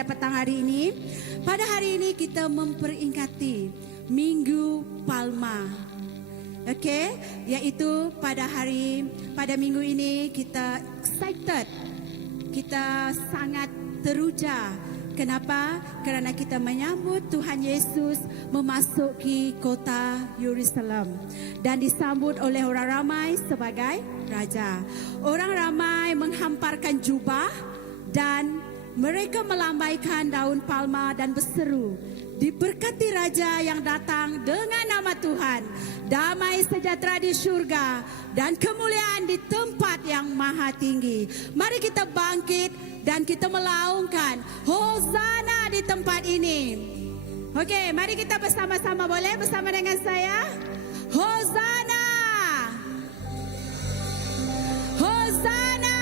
pada petang hari ini. Pada hari ini kita memperingati Minggu Palma. Oke, yaitu pada minggu ini kita excited. Kita sangat teruja. Kenapa? Kerana kita menyambut Tuhan Yesus memasuki kota Yerusalem dan disambut oleh orang ramai sebagai Raja. Orang ramai menghamparkan jubah dan mereka melambaikan daun palma dan berseru, "Diberkati Raja yang datang dengan nama Tuhan, damai sejahtera di surga dan kemuliaan di tempat yang maha tinggi." Mari kita bangkit dan kita melaungkan Hosana di tempat ini. Oke, mari kita bersama-sama, boleh bersama dengan saya? Hosana! Hosana!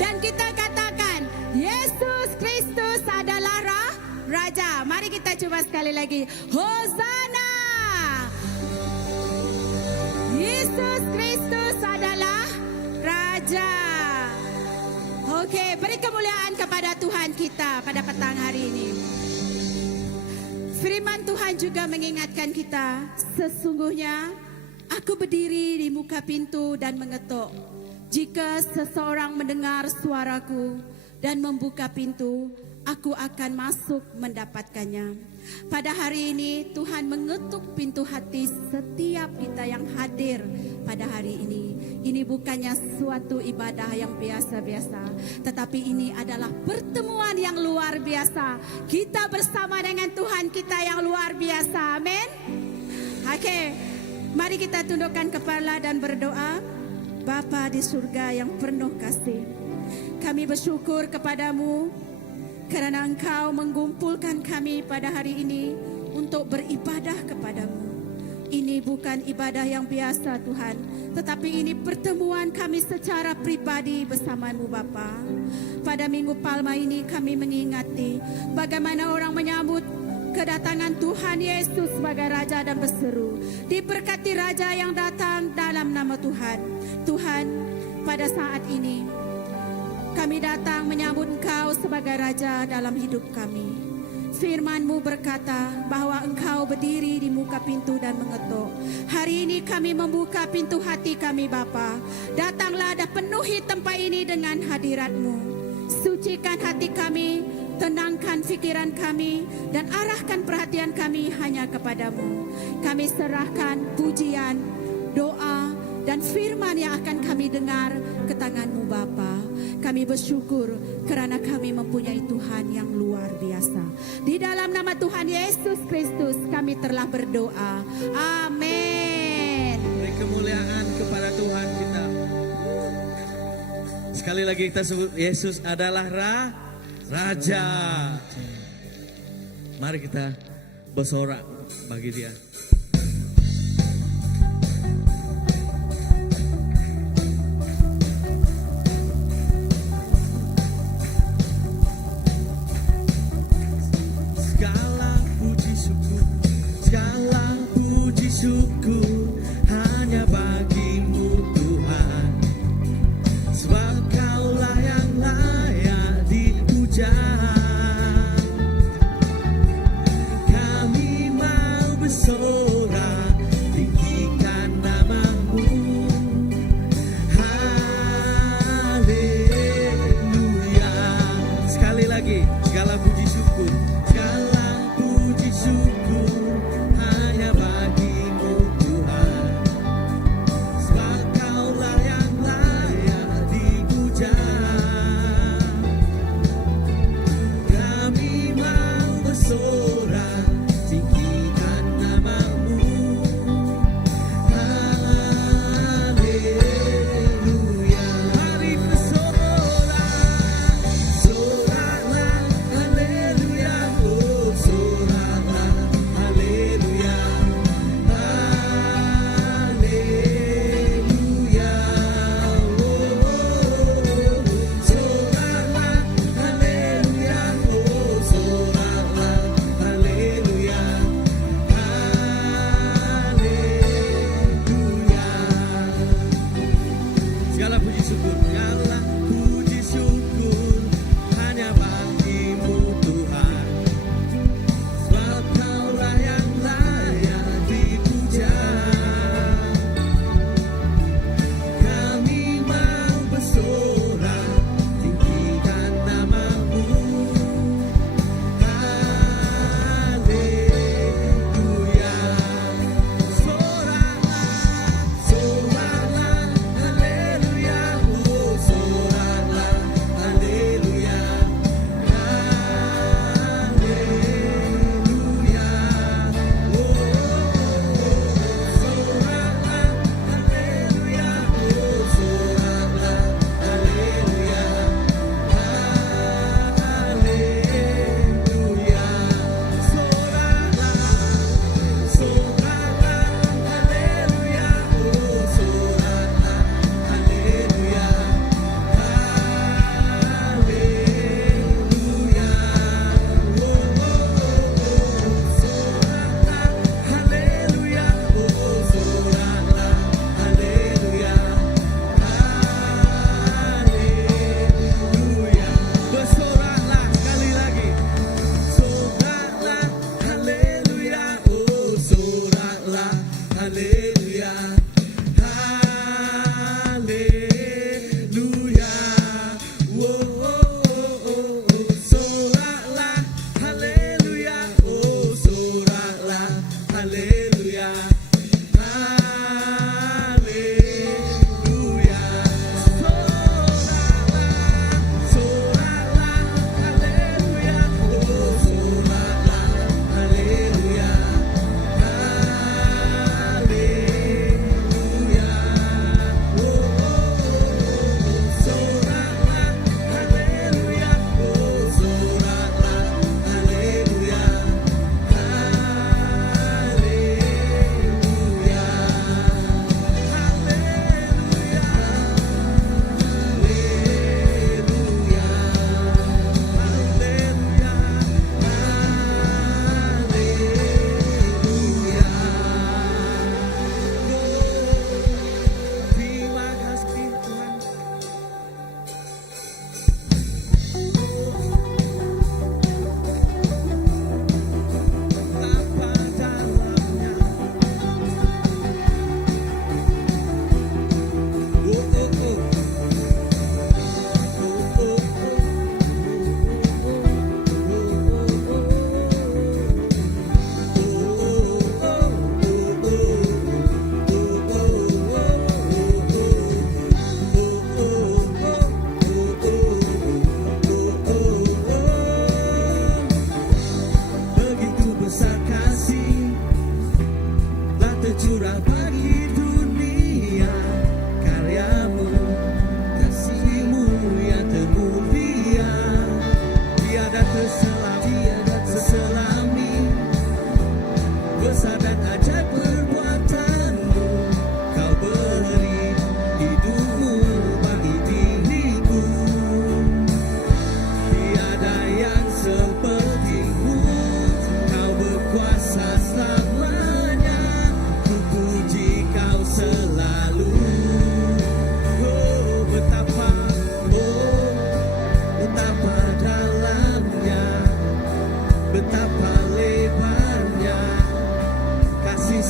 Dan kita katakan, Yesus Kristus adalah Raja. Mari kita coba sekali lagi. Hosana! Yesus Kristus adalah Raja. Oke, beri kemuliaan kepada Tuhan kita pada petang hari ini. Firman Tuhan juga mengingatkan kita, sesungguhnya aku berdiri di muka pintu dan mengetuk. Jika seseorang mendengar suaraku dan membuka pintu, aku akan masuk mendapatkannya. Pada hari ini Tuhan mengetuk pintu hati setiap kita yang hadir pada hari ini. Ini bukannya suatu ibadah yang biasa-biasa, tetapi ini adalah pertemuan yang luar biasa. Kita bersama dengan Tuhan kita yang luar biasa. Amin. Oke, mari kita tundukkan kepala dan berdoa. Bapa di surga yang penuh kasih, kami bersyukur kepadamu kerana Engkau mengumpulkan kami pada hari ini untuk beribadah kepadamu. Ini bukan ibadah yang biasa Tuhan, tetapi ini pertemuan kami secara pribadi bersama-Mu Bapa. Pada Minggu Palma ini kami mengingati bagaimana orang menyambut kedatangan Tuhan Yesus sebagai Raja dan berseru, "Diberkati Raja yang datang dalam nama Tuhan." Tuhan, pada saat ini kami datang menyambut Engkau sebagai Raja dalam hidup kami. Firman-Mu berkata bahwa Engkau berdiri di muka pintu dan mengetuk. Hari ini kami membuka pintu hati kami Bapa. Datanglah dan penuhi tempat ini dengan hadirat-Mu. Sucikan hati kami, tenangkan fikiran kami, dan arahkan perhatian kami hanya kepadamu. Kami serahkan pujian, doa, dan firman yang akan kami dengar ke tangan-Mu Bapa. Kami bersyukur kerana kami mempunyai Tuhan yang luar biasa. Di dalam nama Tuhan Yesus Kristus kami telah berdoa. Amin. Beri kemuliaan kepada Tuhan kita. Sekali lagi kita sebut, Yesus adalah Raja. Mari kita bersorak bagi Dia. Syukur hanya bagimu Tuhan, sebab Kaulah yang layak dipuja. Kami mau bersorak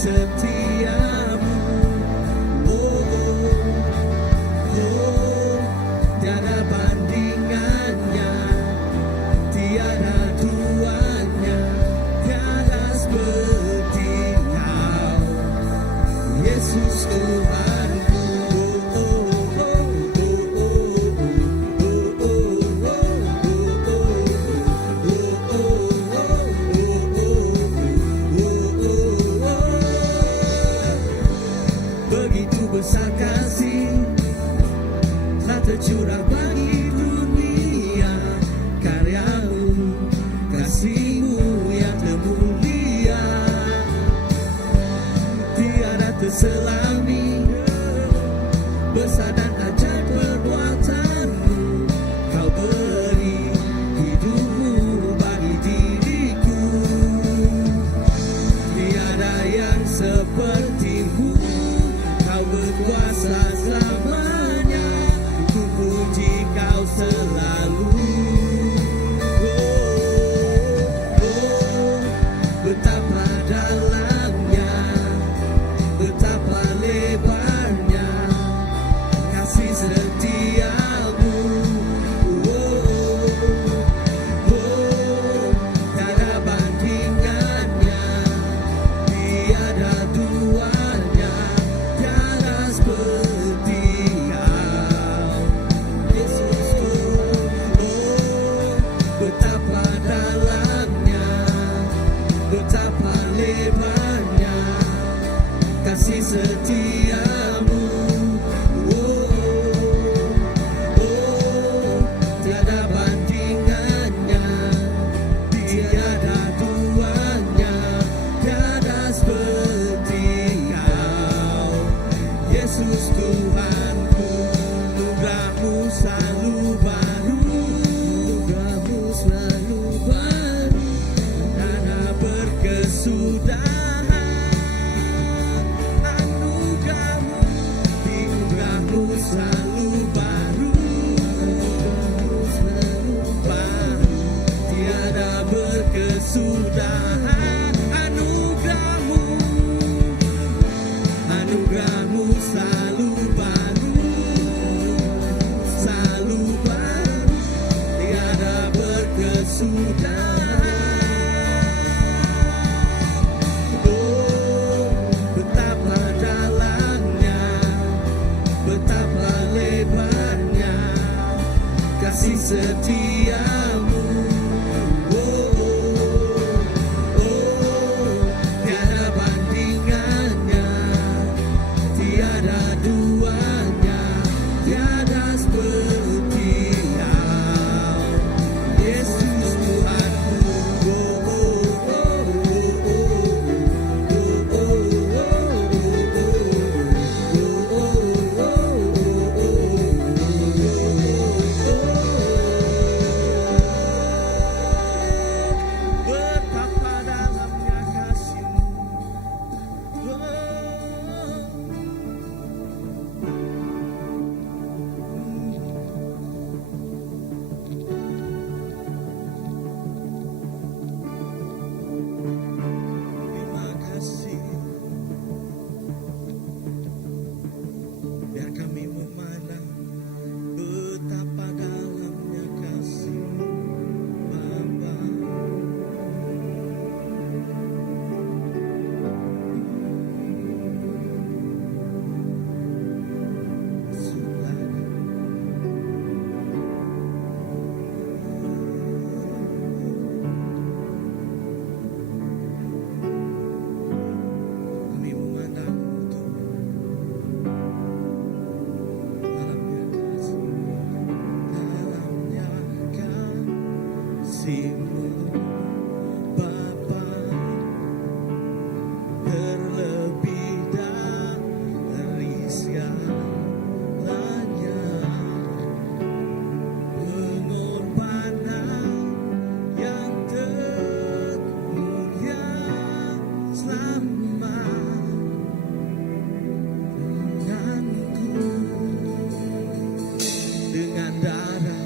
setiamu. Tiada bandingannya, tiada duanya, tiada seperti Kau, Yesus Tuhanku. Begitu besar kasih telah tercurah bagi dunia, karyamu, kasihmu yang termulia, tiada terselami, besar dan ajaib perbuatanmu. Kau beri hidupmu bagi diriku, tiada yang sepertimu. Kau berkuasa selamanya, ku puji Kau selalu. Betapa dalamnya, betapa lebarnya kasih setiamu. Tiada bandingannya, tiada duanya, tiada seperti Kau, Yesus. Betapa dalamnya, betapa lebarnya kasih setiamu. Tiada bandingannya, tiada duanya, tiada seperti Kau, Yesus Tuhanku. Anugerahmu selalu baru, anugerahmu selalu baru, karena berkesudahan. Anugerahmu selalu baru, selalu baru, tiada berkesudahan. Anugerahmu selalu baru, selalu baru, tiada berkesudahan. Betapa dalamnya, betapa lebarnya kasih setiamu. Tiada bandingannya, tiada duanya, tiada seperti Kau, Yesus Tuhanku. Betapa dalamnya kasih-Mu. Terima kasih. Biar kami memandang betapa dalamnya kasih-Mu, Bapa. Kami memandang dalamnya kasih-Mu, Bapa, terlebih dari segalanya, pengorbanan yang termulia selama denganku, dengan darah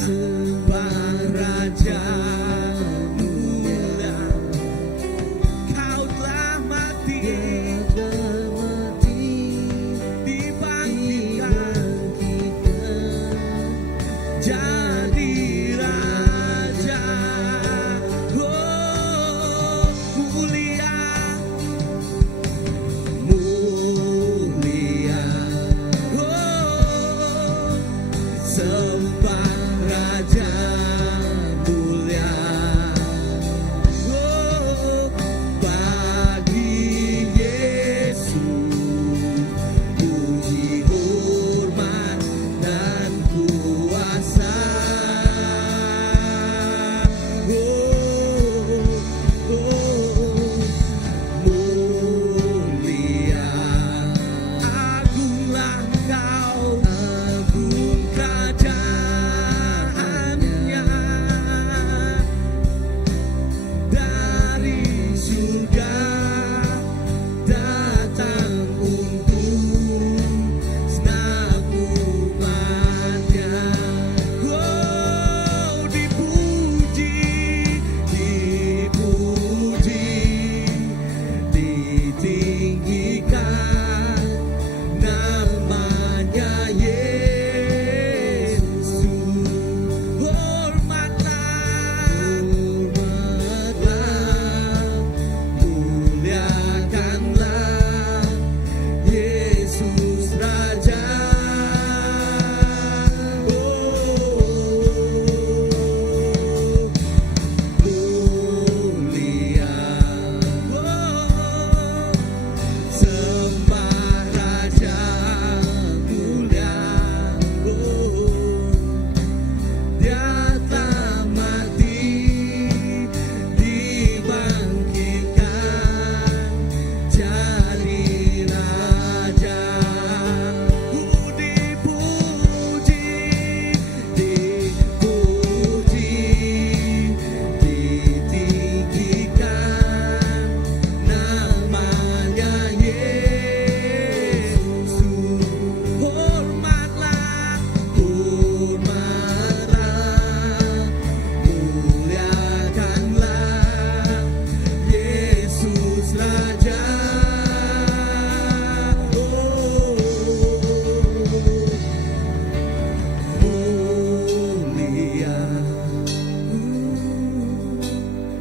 sembah Raja mulia. Kau telah mati, dibangkitkan, jadi Raja. Oh, mulia, mulia. Oh, sembah Raja mulia. Oh, bagi Yesus puji, hormat dan kuasa. Oh, mulia, agunglah Kau, agung kerajaannya. Dari surga datang untuk senang umatnya. Oh, dipuji, dipuji, ditinggikan namanya Yesus. Hormatlah, muliakanlah Yesus Raja. Mulia, sembah Raja mulia. Dia telah mati, dibangkitkan, jadi Raja. Dipuji, dipuji, ditinggikan namanya Yesus. Hormatlah, hormatlah, muliakanlah Yesus Raja. Oh, mulia,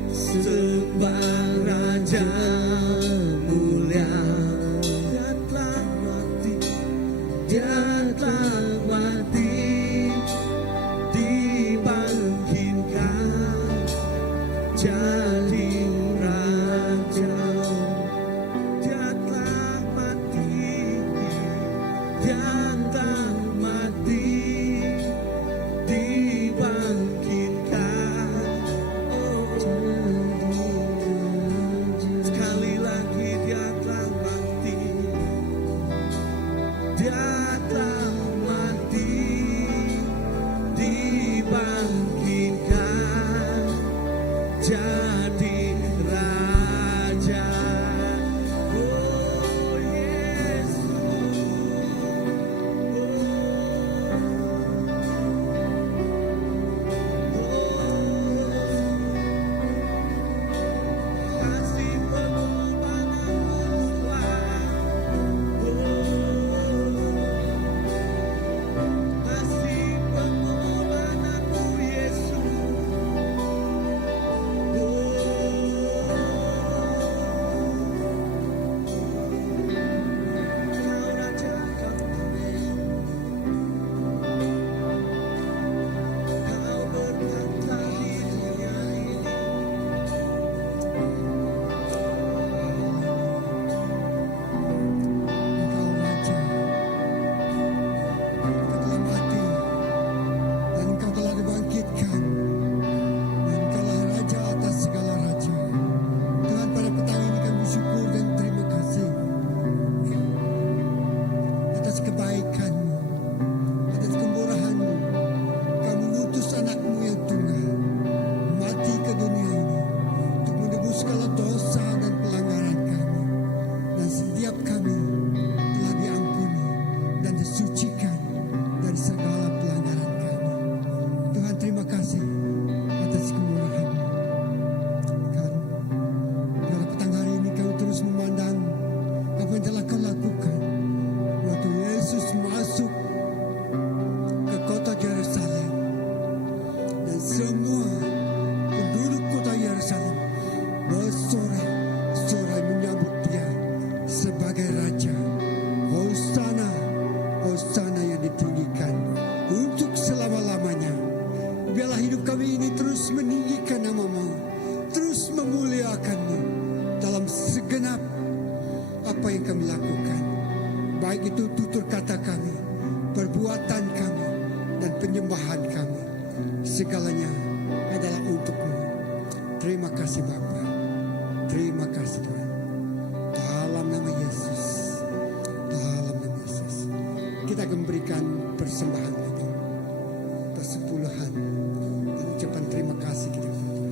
sembah Raja mulia. Dia telah mati, Dia telah mati, dibangkitkan, jadi Raja. Dia telah mati, Dia telah mati, dibangkitkan. Oh, sekali lagi Dia telah mati, Dia telah mati, dibangkitkan, jadi Raja. Oh, Yesus. Kasih pengorbananmu kasih pengorbananmu Yesus. Oh, Biarlah hidup kami ini terus meninggikan nama-Mu, terus memuliakan-Mu dalam segenap apa yang kami lakukan. Baik itu tutur kata kami, perbuatan kami, dan penyembahan kami. Segalanya adalah untuk-Mu. Terima kasih Bapa. Terima kasih Tuhan. Dalam nama Yesus. Dalam nama Yesus. Kita akan memberikan persembahan itu. Persepuluhan. Dan ucapan terima kasih kita kepada Tuhan.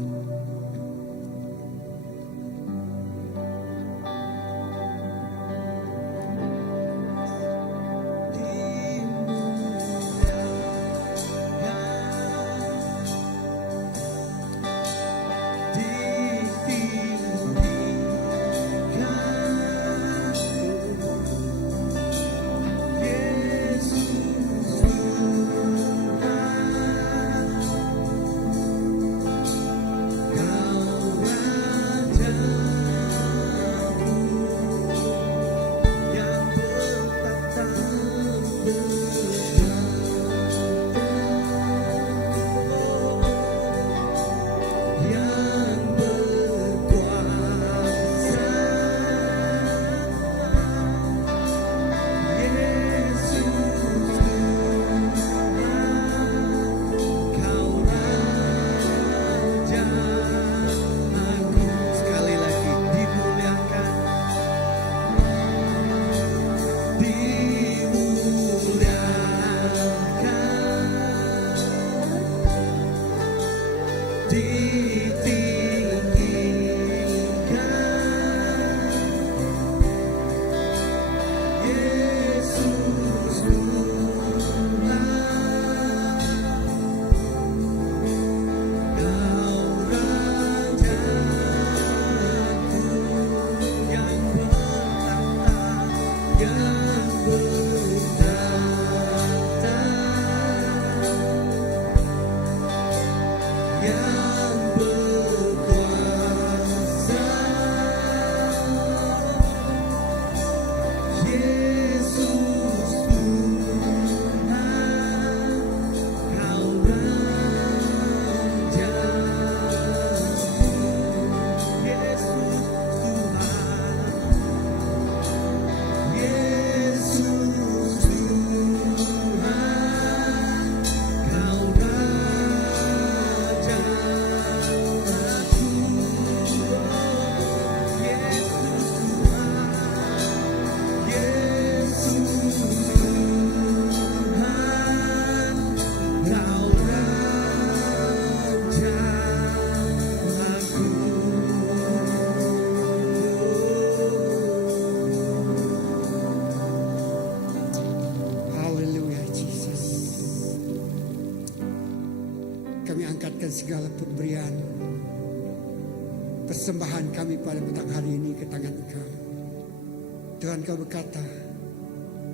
Segala pemberian persembahan kami pada petang hari ini ke tangan Engkau. Tuhan, Kau berkata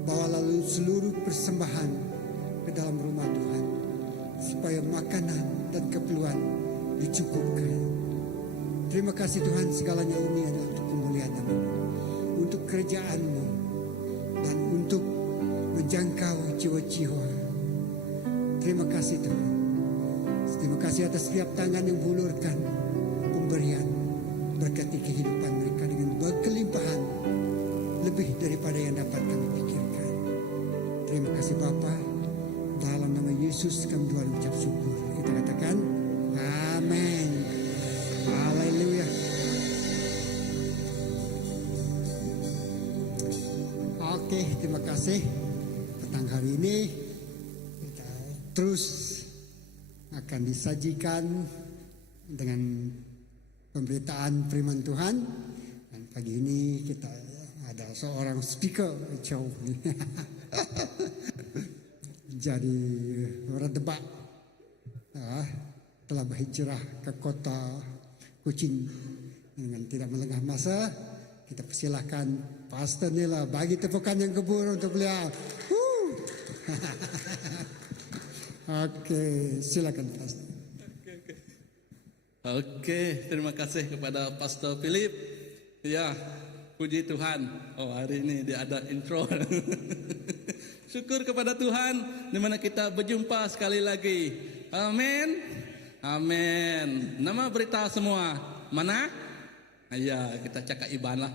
bawa lalu seluruh persembahan ke dalam rumah Tuhan, supaya makanan dan keperluan dicukupkan. Terima kasih Tuhan, segalanya ini adalah untuk kemuliaan-Mu, untuk kerajaan-Mu, dan untuk menjangkau jiwa-jiwa. Terima kasih Tuhan. Terima kasih atas setiap tangan yang hulurkan pemberian. Berkati kehidupan mereka dengan berkelimpahan, lebih daripada yang dapat kami pikirkan. Terima kasih Bapa. Dalam nama Yesus kami doa dan ucap syukur. Kita katakan amin. Haleluya. Oke, terima kasih. Petang hari ini kita terus akan disajikan dengan pemberitaan firman Tuhan. Dan pagi ini kita ada seorang speaker jauh jadi redebak telah berhijrah ke kota Kuching. Dengan tidak melengah masa, kita persilahkan Pastor Nila bagi tepukan yang kebur untuk beliau. Oke, silakan Pastor. Oke, terima kasih kepada Pastor Philip. Ya, puji Tuhan. Oh, hari ini dia ada intro. Syukur kepada Tuhan di mana kita berjumpa sekali lagi Amin. Amin. Nama berita semua. Mana? Ya, kita cakap Iban lah.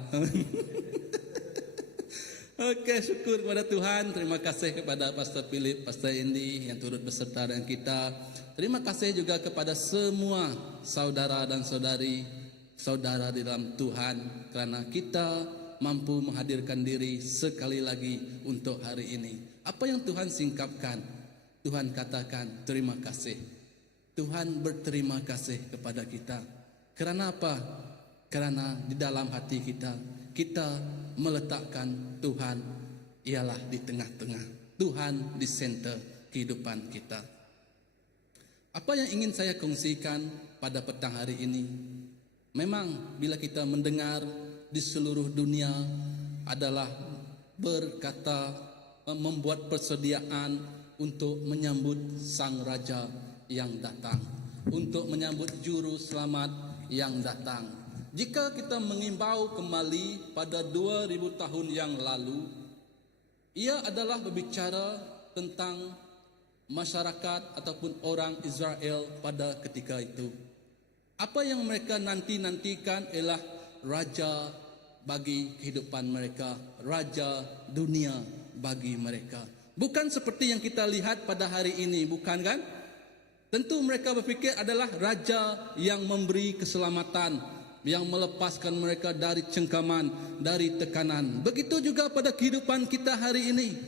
Oke, syukur kepada Tuhan. Terima kasih kepada Pastor Philip, Pastor Andy yang turut beserta dengan kita. Terima kasih juga kepada semua saudara dan saudara di dalam Tuhan, karena kita mampu menghadirkan diri sekali lagi untuk hari ini. Apa yang Tuhan singkapkan, Tuhan katakan terima kasih. Tuhan berterima kasih kepada kita. Karena apa? Karena di dalam hati kita meletakkan Tuhan ialah di tengah-tengah. Tuhan di center kehidupan kita. Apa yang ingin saya kongsikan pada petang hari ini? Memang bila kita mendengar di seluruh dunia adalah berkata membuat persediaan untuk menyambut Sang Raja yang datang, untuk menyambut Juru Selamat yang datang. Jika kita mengimbau kembali pada 2000 tahun yang lalu, ia adalah berbicara tentang masyarakat ataupun orang Israel pada ketika itu. Apa yang mereka nantikan ialah raja bagi kehidupan mereka, raja dunia bagi mereka. Bukan seperti yang kita lihat pada hari ini, bukan kan? Tentu mereka berfikir adalah raja yang memberi keselamatan, yang melepaskan mereka dari cengkaman, dari tekanan. Begitu juga pada kehidupan kita hari ini.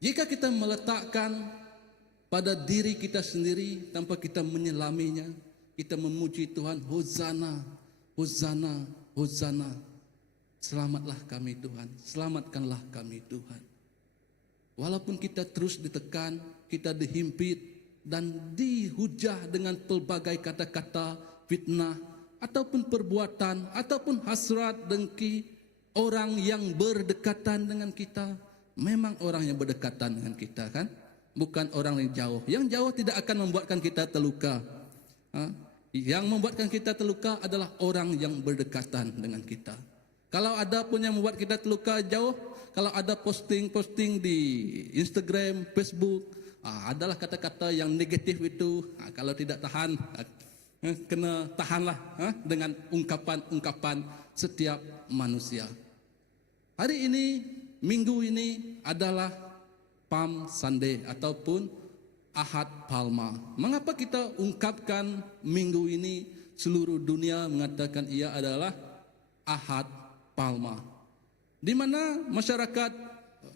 Jika kita meletakkan pada diri kita sendiri tanpa kita menyelaminya, kita memuji Tuhan, Hosana, Hosana, Hosana. Selamatlah kami Tuhan, selamatkanlah kami Tuhan. Walaupun kita terus ditekan, kita dihimpit dan dihujah dengan pelbagai kata-kata fitnah ataupun perbuatan ataupun hasrat dengki orang yang berdekatan dengan kita. Memang orang yang berdekatan dengan kita kan, bukan orang yang jauh. Yang jauh tidak akan membuatkan kita terluka. Yang membuatkan kita terluka adalah orang yang berdekatan dengan kita. Kalau ada pun yang membuat kita terluka jauh, kalau ada posting di Instagram, Facebook, adalah kata-kata yang negatif itu. Kalau tidak tahan, kena tahanlah dengan ungkapan-ungkapan setiap manusia. Hari ini, minggu ini adalah Palm Sunday ataupun Ahad Palma. Mengapa kita ungkapkan minggu ini? Seluruh dunia mengatakan ia adalah Ahad Palma, di mana masyarakat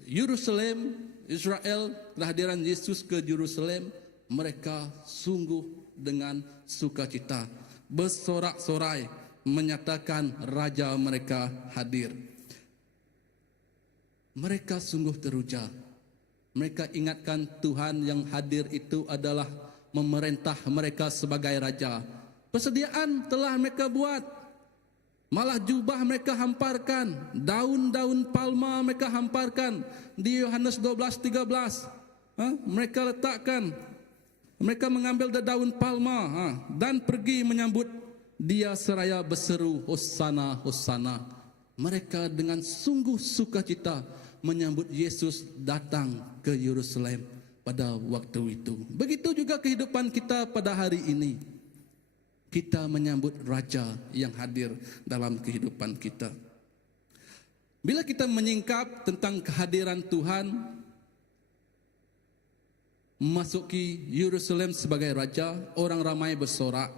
Yerusalem, Israel, kehadiran Yesus ke Yerusalem, mereka sungguh dengan sukacita, bersorak-sorai menyatakan raja mereka hadir. Mereka sungguh teruja. Mereka ingatkan Tuhan yang hadir itu adalah memerintah mereka sebagai raja. Persediaan telah mereka buat. Malah jubah mereka hamparkan, daun-daun palma mereka hamparkan. Di Yohanes 12:13, mereka letakkan, mereka mengambil daun palma dan pergi menyambut dia seraya berseru, Hosana, Hosana. Mereka dengan sungguh sukacita menyambut Yesus datang ke Yerusalem pada waktu itu. Begitu juga kehidupan kita pada hari ini. Kita menyambut Raja yang hadir dalam kehidupan kita. Bila kita menyingkap tentang kehadiran Tuhan memasuki Yerusalem sebagai Raja, orang ramai bersorak.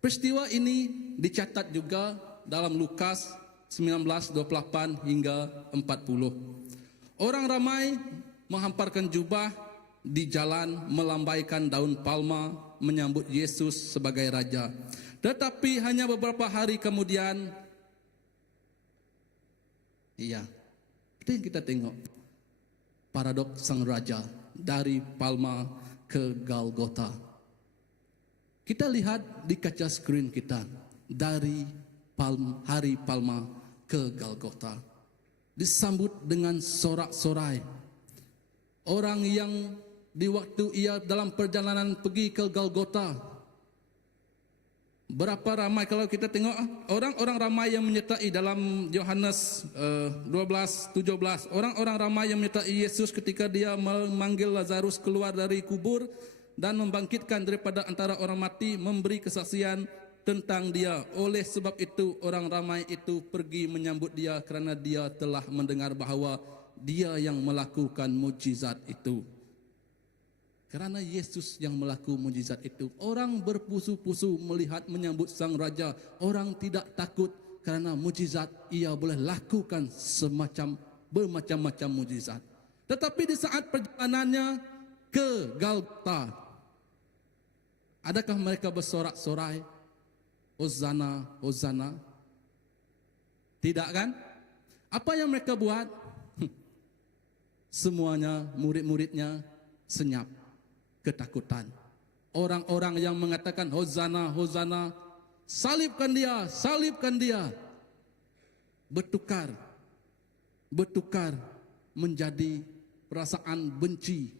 Peristiwa ini dicatat juga dalam Lukas 19:28 hingga 40. Orang ramai menghamparkan jubah di jalan, melambaikan daun palma, menyambut Yesus sebagai Raja. Tetapi hanya beberapa hari kemudian, itu yang kita tengok, paradoks Sang Raja dari Palma ke Golgota. Kita lihat di kaca skrin kita, dari hari Palma ke Golgota, disambut dengan sorak-sorai. Orang yang di waktu ia dalam perjalanan pergi ke Golgota, Berapa ramai kalau kita tengok orang-orang ramai yang menyertai dalam Yohanes 12:17, orang-orang ramai yang menyertai Yesus ketika dia memanggil Lazarus keluar dari kubur dan membangkitkan daripada antara orang mati, memberi kesaksian tentang dia. Oleh sebab itu orang ramai itu pergi menyambut dia kerana dia telah mendengar bahawa dia yang melakukan mujizat itu. Kerana Yesus yang melakukan mujizat itu, orang berpusu-pusu melihat menyambut sang raja. Orang tidak takut kerana mujizat ia boleh lakukan bermacam-macam mujizat. Tetapi di saat perjalanannya ke Golgota, adakah mereka bersorak-sorai, Hosana, Hosana? Tidak kan? Apa yang mereka buat? Semuanya murid-muridnya senyap, ketakutan. Orang-orang yang mengatakan Hosana, Hosana, salibkan dia, salibkan dia, bertukar menjadi perasaan benci,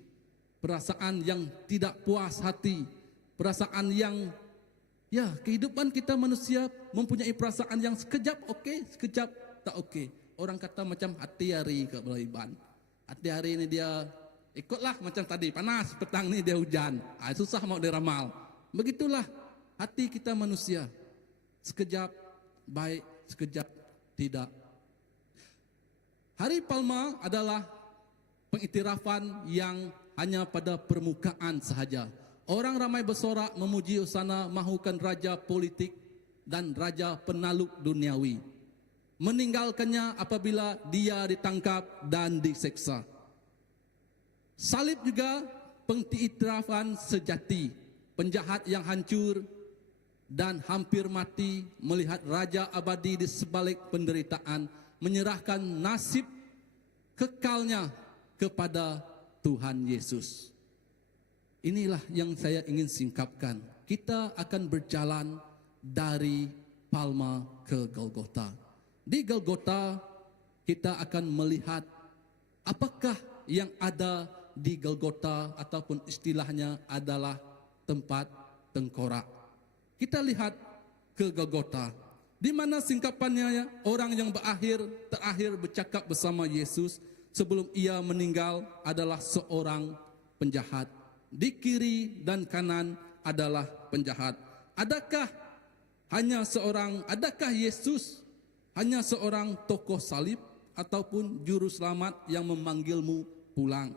perasaan yang tidak puas hati, perasaan yang kehidupan kita manusia mempunyai perasaan yang sekejap okey, sekejap tak okey. Orang kata macam hati hari ke Belaiban. Hati hari ini dia ikutlah macam tadi, panas, petang ni dia hujan. Susah mau diramal. Begitulah hati kita manusia. Sekejap baik, sekejap tidak. Hari Palma adalah pengiktirafan yang hanya pada permukaan sahaja. Orang ramai bersorak memuji Hosana, mahukan raja politik dan raja penaluk duniawi. Meninggalkannya apabila dia ditangkap dan diseksa. Salib juga pengiktirafan sejati. Penjahat yang hancur dan hampir mati melihat raja abadi di sebalik penderitaan, menyerahkan nasib kekalnya kepada Tuhan Yesus. Inilah yang saya ingin singkapkan. Kita akan berjalan dari Palma ke Golgota. Di Golgota kita akan melihat apakah yang ada di Golgota, ataupun istilahnya adalah tempat tengkorak. Kita lihat ke Golgota, di mana singkapannya orang yang terakhir bercakap bersama Yesus sebelum ia meninggal adalah seorang penjahat. Di kiri dan kanan adalah penjahat. Adakah Yesus hanya seorang tokoh salib ataupun juru selamat yang memanggilmu pulang?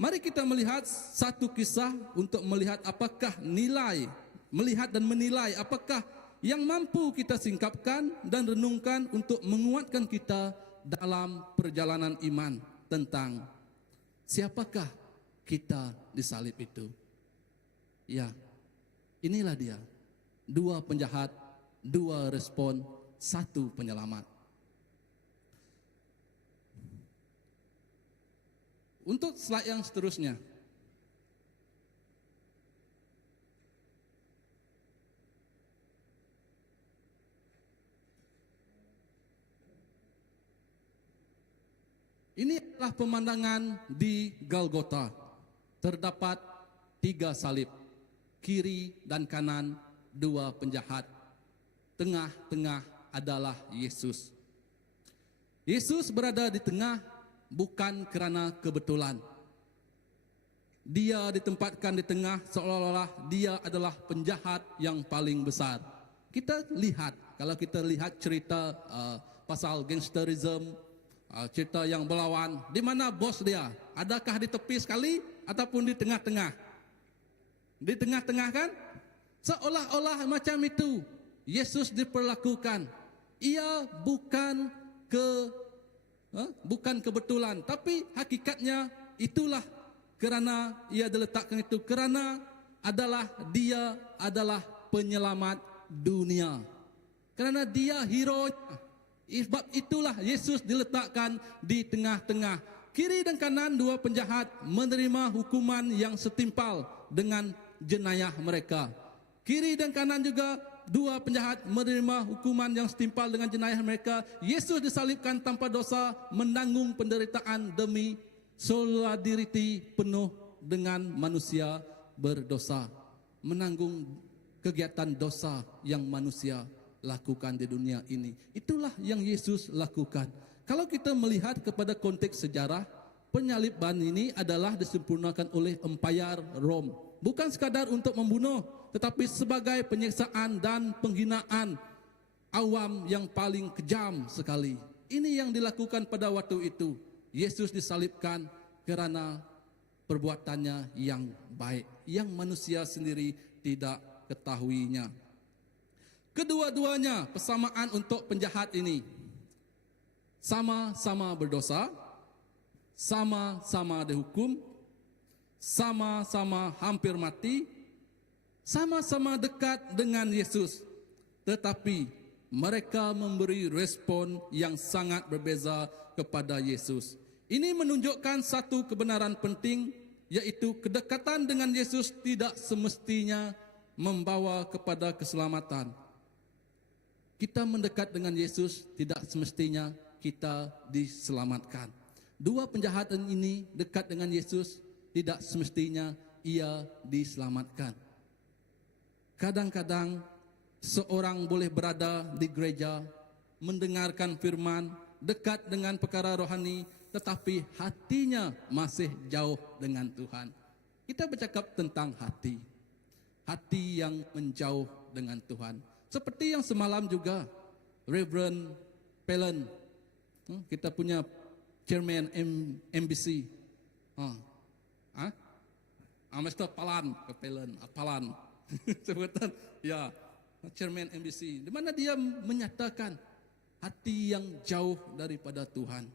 Mari kita melihat satu kisah untuk melihat apakah melihat dan menilai apakah yang mampu kita singkapkan dan renungkan untuk menguatkan kita dalam perjalanan iman tentang siapakah kita disalib itu. Ya, inilah dia. 2 penjahat, 2 respon, 1 penyelamat. Untuk slide yang seterusnya. Ini adalah pemandangan di Golgota. Terdapat 3 salib, kiri dan kanan 2 penjahat. Tengah-tengah adalah Yesus. Yesus berada di tengah bukan kerana kebetulan. Dia ditempatkan di tengah seolah-olah dia adalah penjahat yang paling besar. Kita lihat, kalau kita lihat cerita pasal gangsterism, cerita yang berlawan, di mana bos dia? Adakah di tepi sekali ataupun di tengah-tengah? Di tengah-tengah kan? Seolah-olah macam itu Yesus diperlakukan. Ia bukan kebetulan, tapi hakikatnya itulah kerana ia diletakkan itu, kerana dia adalah penyelamat dunia. Kerana dia hero. Sebab itulah Yesus diletakkan di tengah-tengah. Kiri dan kanan 2 penjahat menerima hukuman yang setimpal dengan jenayah mereka. Kiri dan kanan juga 2 penjahat menerima hukuman yang setimpal dengan jenayah mereka. Yesus disalibkan tanpa dosa, menanggung penderitaan demi solidariti penuh dengan manusia berdosa. Menanggung kegiatan dosa yang manusia lakukan di dunia ini. Itulah yang Yesus lakukan. Kalau kita melihat kepada konteks sejarah, penyaliban ini adalah disempurnakan oleh Empayar Rom. Bukan sekadar untuk membunuh, tetapi sebagai penyiksaan dan penghinaan awam yang paling kejam sekali. Ini yang dilakukan pada waktu itu. Yesus disalibkan karena perbuatannya yang baik, yang manusia sendiri tidak ketahuinya. Kedua-duanya persamaan untuk penjahat ini. Sama-sama berdosa, sama-sama dihukum, sama-sama hampir mati, sama-sama dekat dengan Yesus. Tetapi mereka memberi respon yang sangat berbeza kepada Yesus. Ini menunjukkan satu kebenaran penting, yaitu kedekatan dengan Yesus tidak semestinya membawa kepada keselamatan. Kita mendekat dengan Yesus tidak semestinya kita diselamatkan. Dua penjahat ini dekat dengan Yesus tidak semestinya ia diselamatkan. Kadang-kadang seorang boleh berada di gereja, mendengarkan firman, dekat dengan perkara rohani, tetapi hatinya masih jauh dengan Tuhan. Kita bercakap tentang hati. Hati yang menjauh dengan Tuhan. Seperti yang semalam juga, Reverend Pelen, kita punya Chairman MBC. Mr. Palan, Palan. Sebutan, ya. Chairman MBC, di mana dia menyatakan hati yang jauh daripada Tuhan.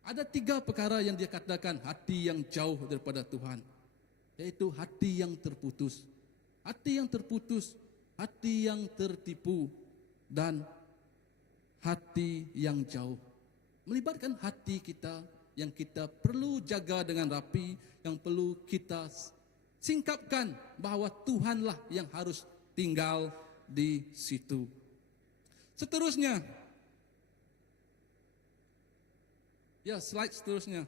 Ada 3 perkara yang dia katakan hati yang jauh daripada Tuhan, yaitu hati yang terputus, hati yang terputus, hati yang tertipu, dan hati yang jauh. Melibatkan hati kita yang kita perlu jaga dengan rapi, yang perlu kita singkapkan bahawa Tuhanlah yang harus tinggal di situ. Seterusnya, ya, slide seterusnya.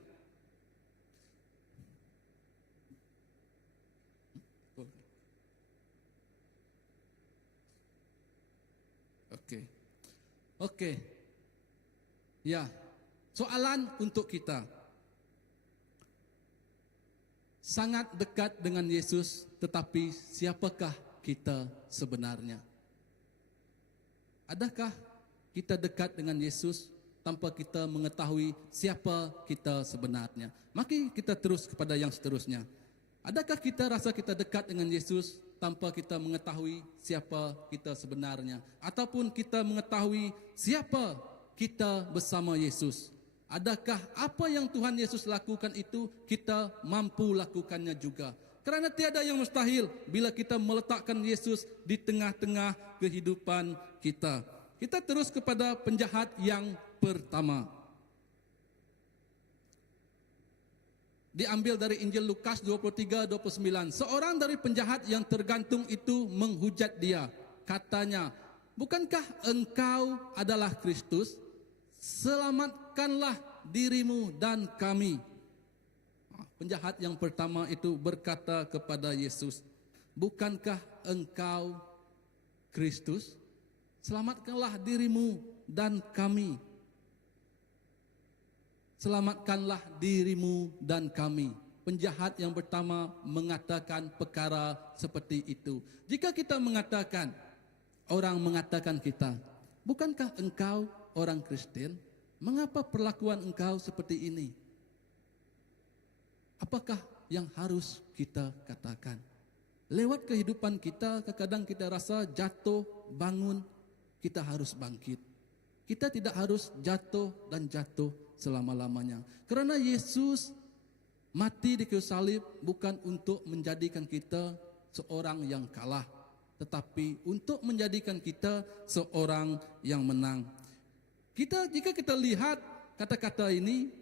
Oke. Ya, soalan untuk kita. Sangat dekat dengan Yesus, tetapi siapakah kita sebenarnya? Adakah kita dekat dengan Yesus tanpa kita mengetahui siapa kita sebenarnya? Mari kita terus kepada yang seterusnya. Adakah kita rasa kita dekat dengan Yesus tanpa kita mengetahui siapa kita sebenarnya? Ataupun kita mengetahui siapa kita bersama Yesus? Adakah apa yang Tuhan Yesus lakukan itu kita mampu lakukannya juga? Kerana tiada yang mustahil bila kita meletakkan Yesus di tengah-tengah kehidupan kita. Kita terus kepada penjahat yang pertama. Diambil dari Injil Lukas 23:29. Seorang dari penjahat yang tergantung itu menghujat dia. Katanya, "Bukankah engkau adalah Kristus? Selamatkanlah dirimu dan kami." Penjahat yang pertama itu berkata kepada Yesus, "Bukankah engkau Kristus? Selamatkanlah dirimu dan kami." Selamatkanlah dirimu dan kami. Penjahat yang pertama mengatakan perkara seperti itu. Jika kita mengatakan, orang mengatakan kita, "Bukankah engkau orang Kristen? Mengapa perlakuan engkau seperti ini?" Apakah yang harus kita katakan? Lewat kehidupan kita, kadang-kadang kita rasa jatuh, bangun, kita harus bangkit. Kita tidak harus jatuh dan jatuh selama-lamanya. Kerana Yesus mati di kayu salib bukan untuk menjadikan kita seorang yang kalah, tetapi untuk menjadikan kita seorang yang menang. Jika kita lihat kata-kata ini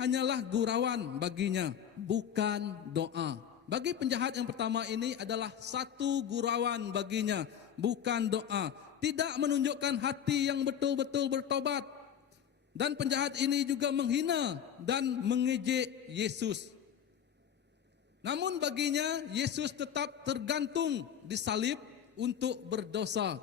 hanyalah gurauan baginya, bukan doa. Bagi penjahat yang pertama ini adalah satu gurauan baginya, bukan doa. Tidak menunjukkan hati yang betul-betul bertobat. Dan penjahat ini juga menghina dan mengejek Yesus. Namun baginya Yesus tetap tergantung di salib untuk berdosa.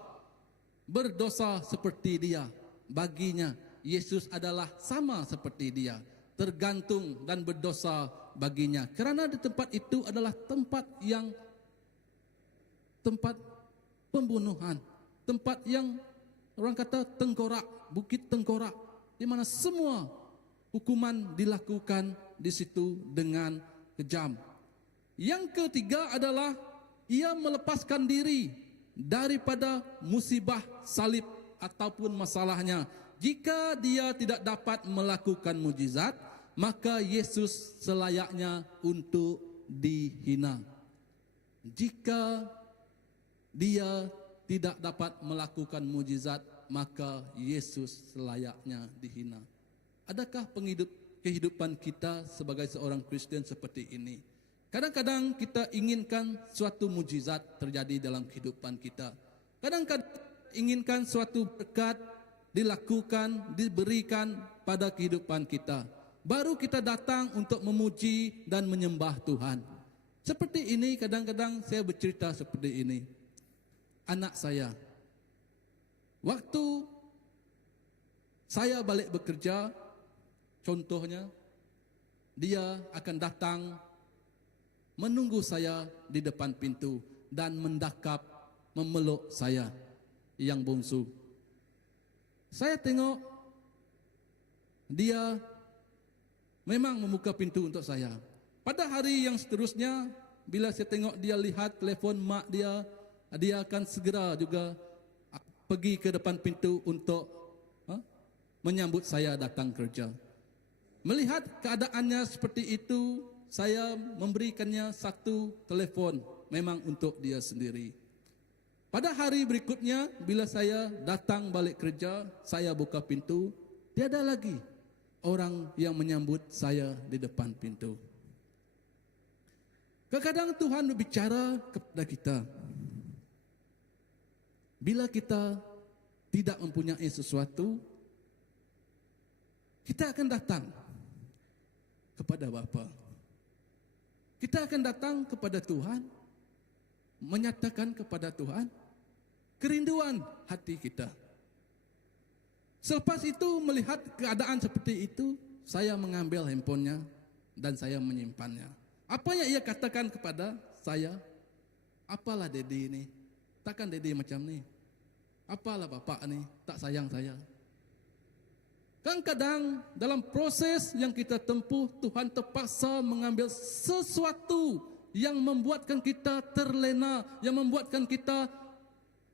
Berdosa seperti dia. Baginya Yesus adalah sama seperti dia, tergantung dan berdosa baginya. Kerana di tempat itu adalah tempat pembunuhan, tempat yang orang kata tengkorak, bukit tengkorak, di mana semua hukuman dilakukan di situ dengan kejam. Yang ketiga adalah ia melepaskan diri daripada musibah salib ataupun masalahnya. Jika dia tidak dapat melakukan mujizat, maka Yesus selayaknya untuk dihina. Jika dia tidak dapat melakukan mujizat, maka Yesus selayaknya dihina. Adakah kehidupan kita sebagai seorang Kristen seperti ini? Kadang-kadang kita inginkan suatu mujizat terjadi dalam kehidupan kita. Kadang-kadang inginkan suatu berkat dilakukan, diberikan pada kehidupan kita. Baru kita datang untuk memuji dan menyembah Tuhan. Seperti ini, kadang-kadang saya bercerita seperti ini. Anak saya, waktu saya balik bekerja, contohnya, dia akan datang menunggu saya di depan pintu dan mendakap, memeluk saya yang bungsu. Saya tengok dia memang membuka pintu untuk saya. Pada hari yang seterusnya, bila saya tengok dia lihat telefon mak dia akan segera juga pergi ke depan pintu untuk menyambut saya datang kerja. Melihat keadaannya seperti itu, saya memberikannya satu telefon memang untuk dia sendiri. Pada hari berikutnya, bila saya datang balik kerja, saya buka pintu, tiada lagi orang yang menyambut saya di depan pintu. Kadang-kadang Tuhan berbicara kepada kita. Bila kita tidak mempunyai sesuatu, kita akan datang kepada Bapa. Kita akan datang kepada Tuhan, menyatakan kepada Tuhan kerinduan hati kita. Selepas itu, melihat keadaan seperti itu, saya mengambil handphonenya dan saya menyimpannya. Apa yang ia katakan kepada saya? Apalah Dedi ini? Takkan Dedi macam ni? Apalah bapak ni? Tak sayang saya? Kadang-kadang dalam proses yang kita tempuh, Tuhan terpaksa mengambil sesuatu yang membuatkan kita terlena, yang membuatkan kita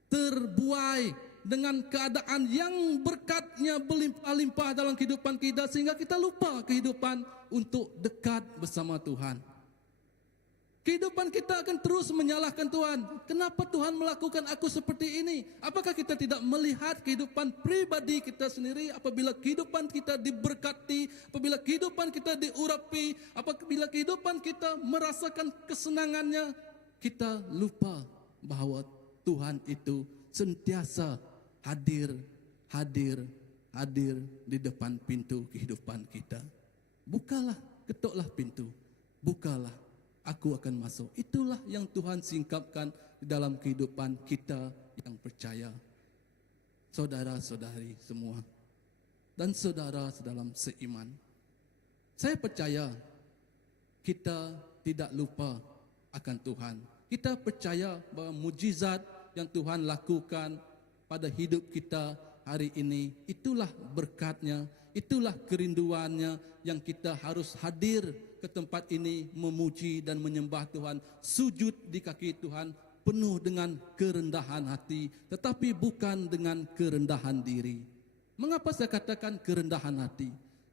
terbuai dengan keadaan yang berkatnya berlimpah-limpah dalam kehidupan kita, sehingga kita lupa kehidupan untuk dekat bersama Tuhan. Kehidupan kita akan terus menyalahkan Tuhan. Kenapa Tuhan melakukan aku seperti ini? Apakah kita tidak melihat kehidupan pribadi kita sendiri? Apabila kehidupan kita diberkati, apabila kehidupan kita diurapi, apabila kehidupan kita merasakan kesenangannya, kita lupa bahawa Tuhan itu sentiasa hadir di depan pintu kehidupan kita. Bukalah, ketuklah pintu. Bukalah, aku akan masuk. Itulah yang Tuhan singkapkan di dalam kehidupan kita yang percaya. Saudara-saudari semua dan saudara sedalam seiman, saya percaya kita tidak lupa akan Tuhan. Kita percaya bahawa mujizat yang Tuhan lakukan pada hidup kita hari ini, itulah berkatnya, itulah kerinduannya yang kita harus hadir ke tempat ini memuji dan menyembah Tuhan, sujud di kaki Tuhan penuh dengan kerendahan hati, tetapi bukan dengan kerendahan diri. Mengapa saya katakan kerendahan hati?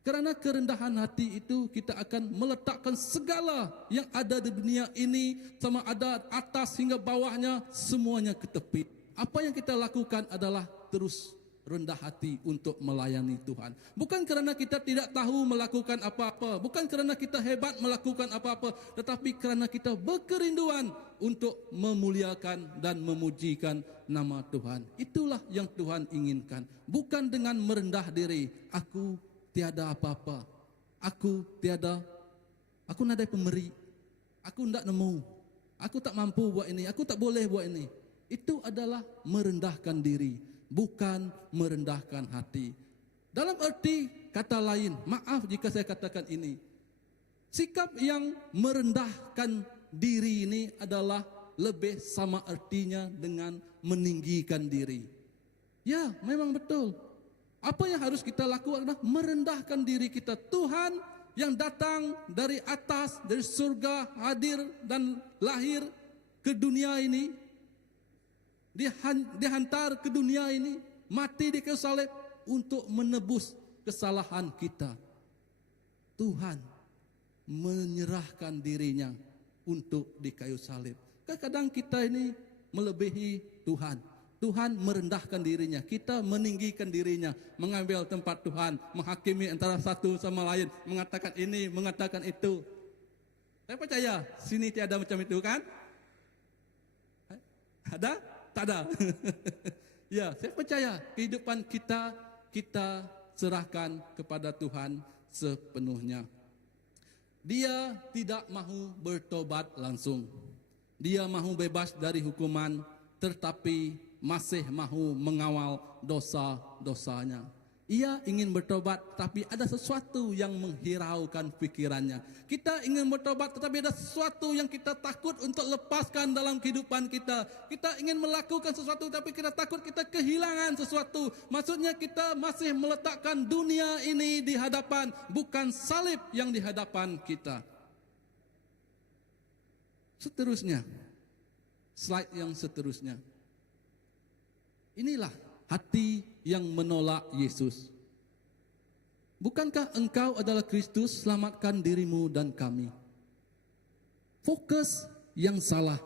Kerana kerendahan hati itu kita akan meletakkan segala yang ada di dunia ini, sama ada atas hingga bawahnya, semuanya ke tepi. Apa yang kita lakukan adalah terus rendah hati untuk melayani Tuhan. Bukan kerana kita tidak tahu melakukan apa-apa, bukan kerana kita hebat melakukan apa-apa, tetapi kerana kita berkerinduan untuk memuliakan dan memujikan nama Tuhan. Itulah yang Tuhan inginkan. Bukan dengan merendah diri, aku tiada apa-apa, aku nadai pemberi, Aku tidak nemu, aku tak mampu buat ini, aku tak boleh buat ini. Itu adalah merendahkan diri, bukan merendahkan hati. Dalam arti kata lain, maaf jika saya katakan ini, sikap yang merendahkan diri ini adalah lebih sama artinya dengan meninggikan diri. Ya, memang betul. Apa yang harus kita lakukan adalah merendahkan diri kita. Tuhan yang datang dari atas, dari surga, hadir dan lahir ke dunia ini, dihantar ke dunia ini, mati di kayu salib untuk menebus kesalahan kita. Tuhan menyerahkan dirinya untuk di kayu salib. Kadang-kadang kita ini melebihi Tuhan. Tuhan merendahkan dirinya, kita meninggikan dirinya, mengambil tempat Tuhan, menghakimi antara satu sama lain, mengatakan ini, mengatakan itu. Saya percaya sini tiada macam itu kan? Ada? Tak ada. Ya, saya percaya kehidupan kita serahkan kepada Tuhan sepenuhnya. Dia tidak mahu bertobat langsung. Dia mahu bebas dari hukuman, tetapi masih mahu mengawal dosa-dosanya. Ia ingin bertobat, tapi ada sesuatu yang menghiraukan pikirannya. Kita ingin bertobat, tetapi ada sesuatu yang kita takut untuk lepaskan dalam kehidupan kita. Kita ingin melakukan sesuatu, tapi kita takut kita kehilangan sesuatu. Maksudnya kita masih meletakkan dunia ini di hadapan, bukan salib yang di hadapan kita. Seterusnya, slide yang seterusnya. Inilah hati yang menolak Yesus. Bukankah engkau adalah Kristus, selamatkan dirimu dan kami? Fokus yang salah,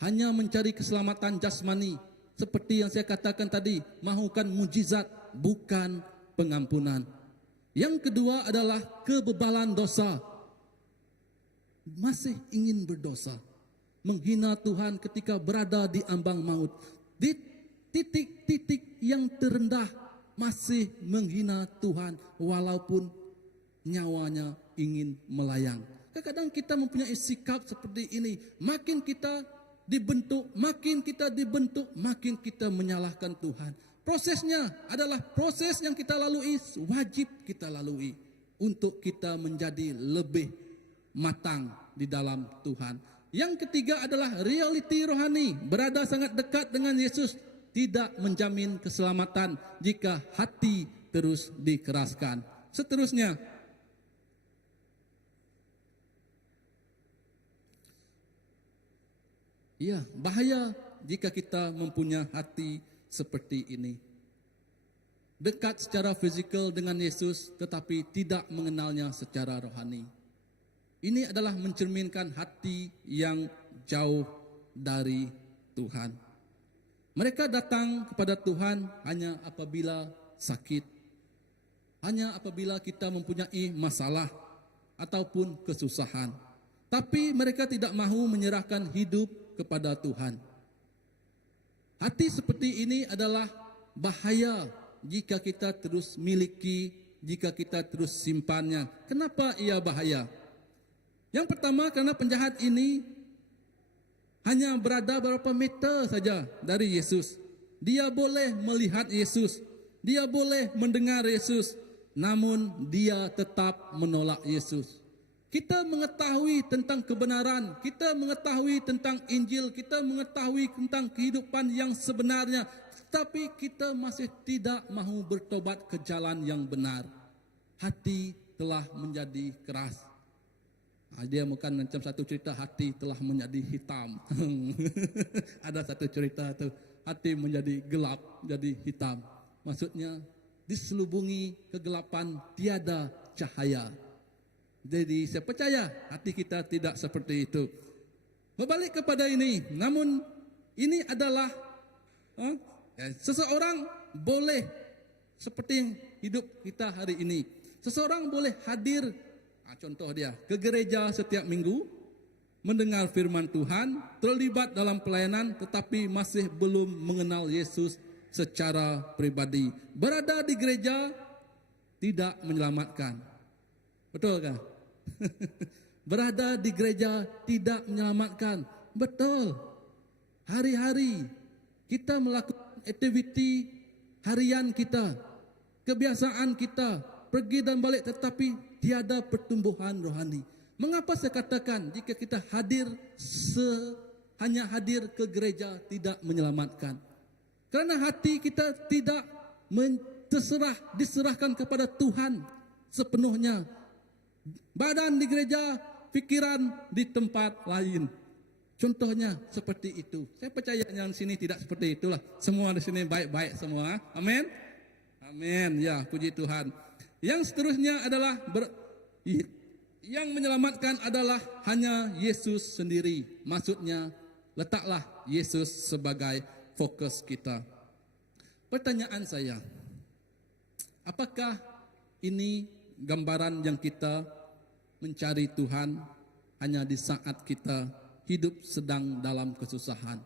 hanya mencari keselamatan jasmani, seperti yang saya katakan tadi, mahukan mujizat, bukan pengampunan. Yang kedua adalah kebebalan dosa. Masih ingin berdosa, menghina Tuhan ketika berada di ambang maut. Di titik-titik yang terendah masih menghina Tuhan walaupun nyawanya ingin melayang. Kadang-kadang kita mempunyai sikap seperti ini. Makin kita dibentuk, makin kita menyalahkan Tuhan. Prosesnya adalah proses yang kita lalui, wajib kita lalui untuk kita menjadi lebih matang di dalam Tuhan. Yang ketiga adalah realiti rohani, berada sangat dekat dengan Yesus. Tidak menjamin keselamatan jika hati terus dikeraskan. Seterusnya, ya, bahaya jika kita mempunyai hati seperti ini. Dekat secara fizikal dengan Yesus tetapi tidak mengenalnya secara rohani. Ini adalah mencerminkan hati yang jauh dari Tuhan. Mereka datang kepada Tuhan hanya apabila sakit, hanya apabila kita mempunyai masalah ataupun kesusahan. Tapi mereka tidak mahu menyerahkan hidup kepada Tuhan. Hati seperti ini adalah bahaya jika kita terus miliki, jika kita terus simpannya. Kenapa ia bahaya? Yang pertama, karena penjahat ini hanya berada beberapa meter saja dari Yesus. Dia boleh melihat Yesus, dia boleh mendengar Yesus, namun dia tetap menolak Yesus. Kita mengetahui tentang kebenaran, kita mengetahui tentang Injil, kita mengetahui tentang kehidupan yang sebenarnya, tapi kita masih tidak mahu bertobat ke jalan yang benar. Hati telah menjadi keras. Dia bukan macam satu cerita hati telah menjadi hitam. Ada satu cerita tu, hati menjadi gelap, jadi hitam. Maksudnya diselubungi kegelapan, tiada cahaya. Jadi saya percaya hati kita tidak seperti itu. Berbalik kepada ini, namun ini adalah seseorang boleh seperti hidup kita hari ini. Seseorang boleh hadir, contoh dia, ke gereja setiap minggu, mendengar firman Tuhan, terlibat dalam pelayanan, tetapi masih belum mengenal Yesus secara pribadi. Berada di gereja tidak menyelamatkan. Betul kan? berada di gereja tidak menyelamatkan. Betul. Hari-hari kita melakukan aktiviti harian kita, kebiasaan kita, pergi dan balik, tetapi tiada pertumbuhan rohani. Mengapa saya katakan jika kita hanya hadir ke gereja tidak menyelamatkan? Karena hati kita tidak diserahkan kepada Tuhan sepenuhnya. Badan di gereja, pikiran di tempat lain. Contohnya seperti itu. Saya percaya yang sini tidak seperti itulah. Semua di sini baik-baik semua. Amin. Amin. Ya, puji Tuhan. Yang seterusnya adalah yang menyelamatkan adalah hanya Yesus sendiri. Maksudnya, letaklah Yesus sebagai fokus kita. Pertanyaan saya, apakah ini gambaran yang kita mencari Tuhan hanya di saat kita hidup sedang dalam kesusahan?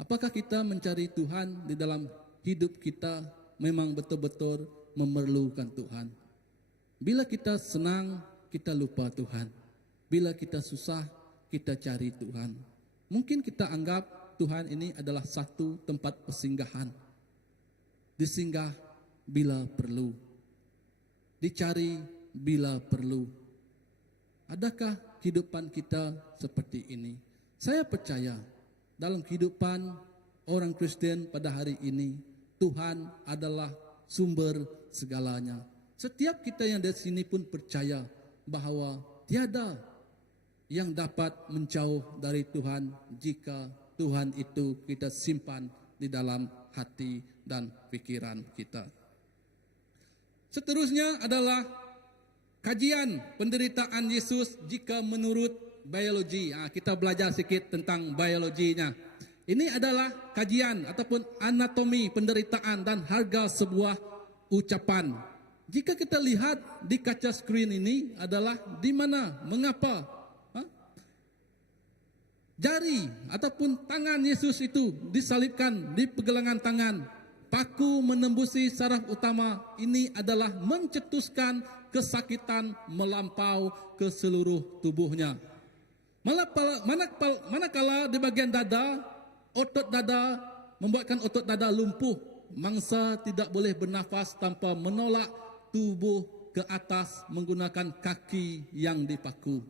Apakah kita mencari Tuhan di dalam hidup kita memang betul-betul memerlukan Tuhan? Bila kita senang, kita lupa Tuhan. Bila kita susah, kita cari Tuhan. Mungkin kita anggap Tuhan ini adalah satu tempat persinggahan. Disinggah bila perlu. Dicari bila perlu. Adakah kehidupan kita seperti ini? Saya percaya dalam kehidupan orang Kristen pada hari ini, Tuhan adalah sumber segalanya. Setiap kita yang di sini pun percaya bahawa tiada yang dapat menjauh dari Tuhan jika Tuhan itu kita simpan di dalam hati dan pikiran kita. Seterusnya adalah kajian penderitaan Yesus jika menurut biologi. Kita belajar sedikit tentang biologinya. Ini adalah kajian ataupun anatomi penderitaan dan harga sebuah ucapan. Jika kita lihat di kaca skrin ini adalah di mana, mengapa jari ataupun tangan Yesus itu disalibkan di pergelangan tangan. Paku menembusi saraf utama, ini adalah mencetuskan kesakitan melampau ke seluruh tubuhnya. Manakala di bagian dada, otot dada membuatkan otot dada lumpuh. Mangsa tidak boleh bernafas tanpa menolak tubuh ke atas menggunakan kaki yang dipaku.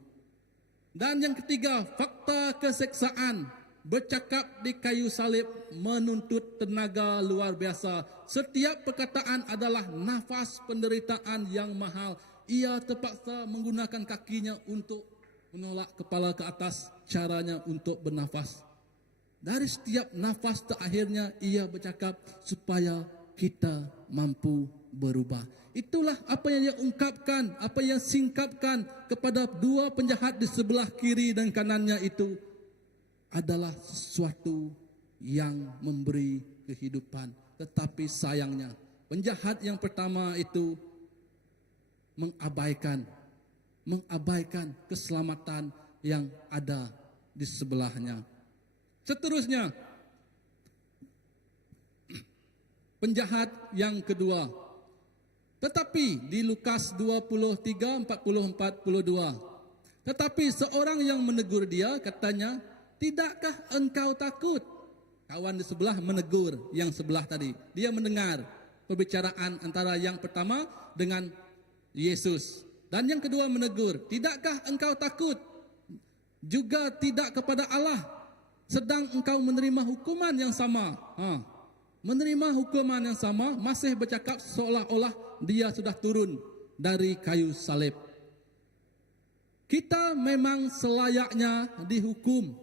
Dan yang ketiga, fakta keseksaan. Bercakap di kayu salib menuntut tenaga luar biasa. Setiap perkataan adalah nafas penderitaan yang mahal. Ia terpaksa menggunakan kakinya untuk menolak kepala ke atas, caranya untuk bernafas. Dari setiap nafas terakhirnya ia bercakap supaya kita mampu berubah. Itulah apa yang dia ungkapkan, apa yang singkapkan kepada dua penjahat di sebelah kiri dan kanannya itu adalah sesuatu yang memberi kehidupan. Tetapi sayangnya penjahat yang pertama itu mengabaikan keselamatan yang ada di sebelahnya. Seterusnya, penjahat yang kedua. Tetapi di Lukas 23, 40, 42. Tetapi seorang yang menegur dia katanya, "Tidakkah engkau takut?" Kawan di sebelah menegur yang sebelah tadi. Dia mendengar perbicaraan antara yang pertama dengan Yesus. Dan yang kedua menegur, "Tidakkah engkau takut? Juga tidak kepada Allah. Sedang engkau menerima hukuman yang sama." Menerima hukuman yang sama, masih bercakap seolah-olah dia sudah turun dari kayu salib. Kita memang selayaknya dihukum.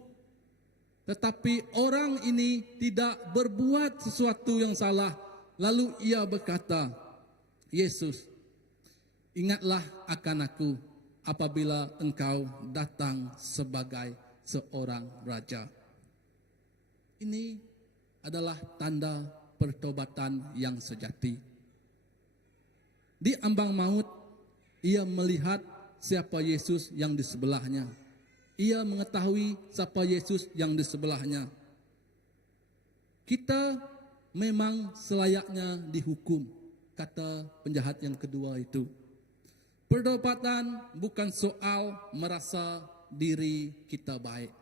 Tetapi orang ini tidak berbuat sesuatu yang salah. Lalu ia berkata, "Yesus, ingatlah akan aku apabila engkau datang sebagai seorang raja." Ini adalah tanda pertobatan yang sejati. Di ambang maut, ia melihat siapa Yesus yang di sebelahnya. Ia mengetahui siapa Yesus yang di sebelahnya. Kita memang selayaknya dihukum, kata penjahat yang kedua itu. Pertobatan bukan soal merasa diri kita baik.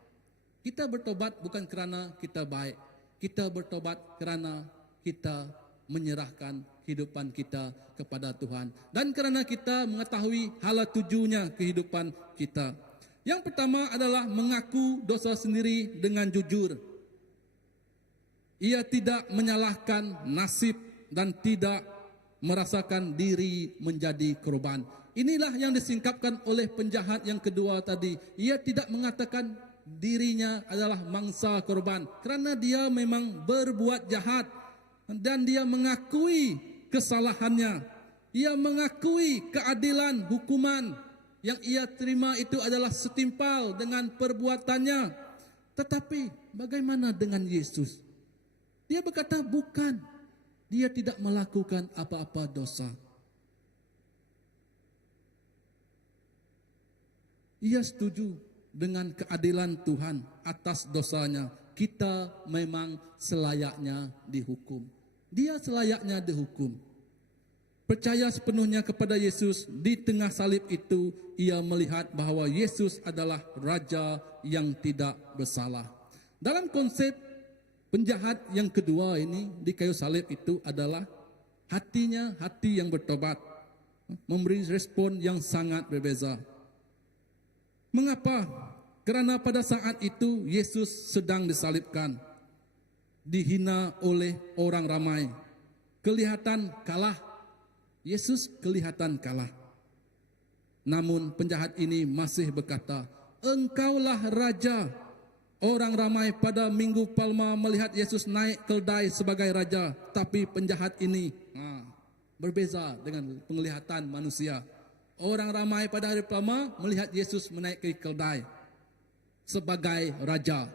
Kita bertobat bukan kerana kita baik. Kita bertobat kerana kita menyerahkan kehidupan kita kepada Tuhan. Dan kerana kita mengetahui hala tujunya kehidupan kita. Yang pertama adalah mengaku dosa sendiri dengan jujur. Ia tidak menyalahkan nasib dan tidak merasakan diri menjadi korban. Inilah yang disingkapkan oleh penjahat yang kedua tadi. Ia tidak mengatakan dirinya adalah mangsa korban kerana dia memang berbuat jahat dan dia mengakui kesalahannya. Ia mengakui keadilan hukuman yang ia terima itu adalah setimpal dengan perbuatannya. Tetapi bagaimana dengan Yesus? Dia berkata bukan. Dia tidak melakukan apa-apa dosa. Ia setuju dengan keadilan Tuhan atas dosanya. Kita memang selayaknya dihukum. Dia selayaknya dihukum. Percaya sepenuhnya kepada Yesus, di tengah salib itu ia melihat bahwa Yesus adalah Raja yang tidak bersalah. Dalam konsep penjahat yang kedua ini di kayu salib itu adalah hatinya hati yang bertobat, memberi respon yang sangat berbeza. Mengapa? Kerana pada saat itu Yesus sedang disalibkan, dihina oleh orang ramai, kelihatan kalah. Yesus kelihatan kalah. Namun penjahat ini masih berkata, "Engkaulah Raja." Orang ramai pada Minggu Palma melihat Yesus naik keldai sebagai Raja, tapi penjahat ini berbeza dengan penglihatan manusia. Orang ramai pada hari Palma melihat Yesus menaiki keldai sebagai Raja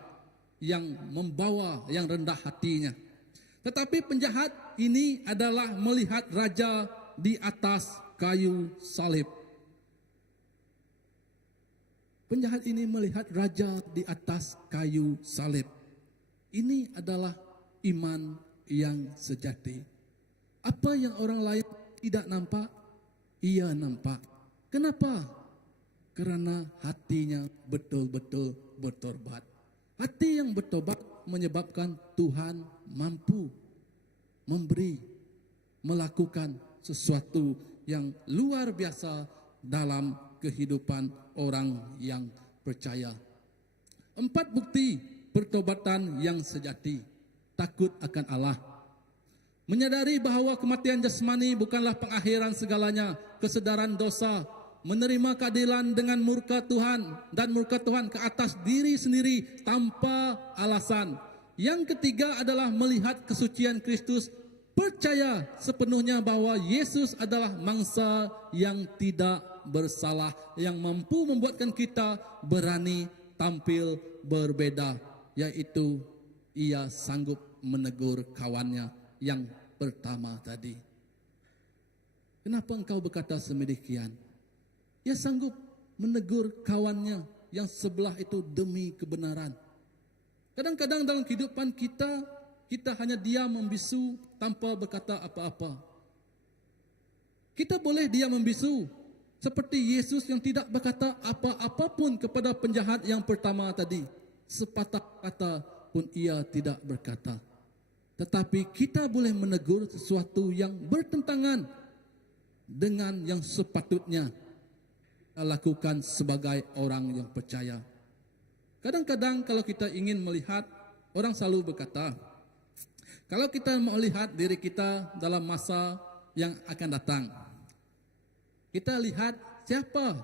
yang membawa yang rendah hatinya. Tetapi penjahat ini adalah melihat Raja di atas kayu salib. Penjahat ini melihat Raja di atas kayu salib. Ini adalah iman yang sejati. Apa yang orang lain tidak nampak, ia nampak. Kenapa? Karena hatinya betul-betul bertobat. Hati yang bertobat menyebabkan Tuhan mampu memberi, melakukan sesuatu yang luar biasa dalam kehidupan orang yang percaya. 4 bukti pertobatan yang sejati. Takut akan Allah. Menyadari bahawa kematian jasmani bukanlah pengakhiran segalanya. Kesedaran dosa. Menerima keadilan dengan murka Tuhan. Dan murka Tuhan ke atas diri sendiri tanpa alasan. Yang ketiga adalah melihat kesucian Kristus. Percaya sepenuhnya bahawa Yesus adalah mangsa yang tidak bersalah, yang mampu membuatkan kita berani tampil berbeda, yaitu ia sanggup menegur kawannya yang pertama tadi. Kenapa engkau berkata sedemikian? Ia sanggup menegur kawannya yang sebelah itu demi kebenaran. Kadang-kadang dalam kehidupan kita hanya diam membisu tanpa berkata apa-apa. Kita boleh diam membisu seperti Yesus yang tidak berkata apa-apa pun kepada penjahat yang pertama tadi. Sepatah kata pun ia tidak berkata. Tetapi kita boleh menegur sesuatu yang bertentangan dengan yang sepatutnya kita lakukan sebagai orang yang percaya. Kadang-kadang kalau kita ingin melihat, orang selalu berkata, kalau kita melihat diri kita dalam masa yang akan datang, kita lihat siapa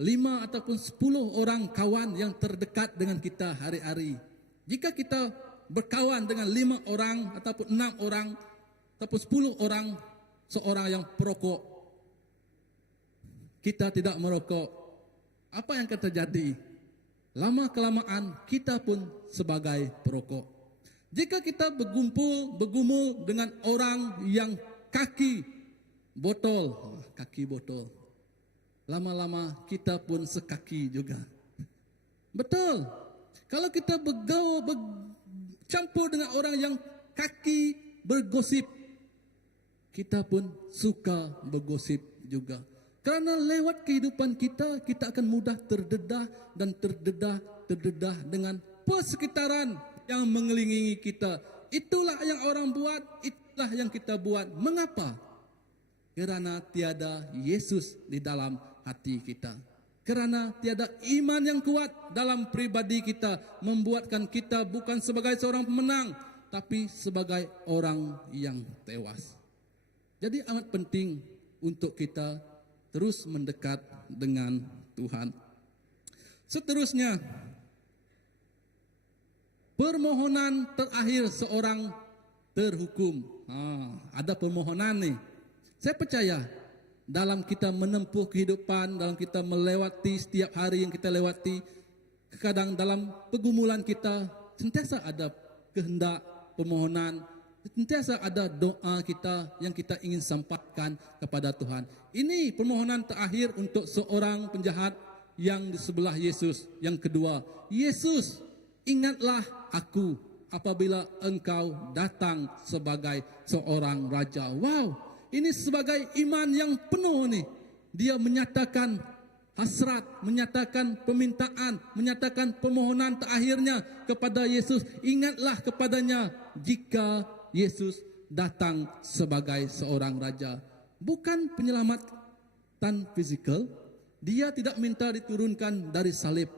5 ataupun 10 orang kawan yang terdekat dengan kita hari-hari. Jika kita berkawan dengan 5 orang ataupun 6 orang ataupun 10 orang, seorang yang perokok, kita tidak merokok, apa yang akan terjadi? Lama-kelamaan kita pun sebagai perokok. Jika kita bergumul dengan orang yang kaki botol, lama-lama kita pun sekaki juga. Betul. Kalau kita bercampur dengan orang yang kaki bergosip, kita pun suka bergosip juga. Karena lewat kehidupan kita, kita akan mudah terdedah dan terdedah dengan persekitaran yang mengelilingi kita. Itulah yang orang buat, itulah yang kita buat. Mengapa? Karena tiada Yesus di dalam hati kita. Karena tiada iman yang kuat dalam pribadi kita, membuatkan kita bukan sebagai seorang pemenang, tapi sebagai orang yang tewas. Jadi amat penting untuk kita terus mendekat dengan Tuhan. Seterusnya, permohonan terakhir seorang terhukum. Ada permohonan nih. Saya percaya dalam kita menempuh kehidupan, dalam kita melewati setiap hari yang kita lewati, kadang dalam pergumulan kita sentiasa ada kehendak permohonan, sentiasa ada doa kita yang kita ingin sampaikan kepada Tuhan. Ini permohonan terakhir untuk seorang penjahat yang di sebelah Yesus. Yang kedua, Yesus, ingatlah aku apabila engkau datang sebagai seorang raja. Wow, ini sebagai iman yang penuh nih. Dia menyatakan hasrat, menyatakan permintaan, menyatakan permohonan terakhirnya kepada Yesus. Ingatlah kepadanya jika Yesus datang sebagai seorang raja. Bukan penyelamatan fizikal. Dia tidak minta diturunkan dari salib.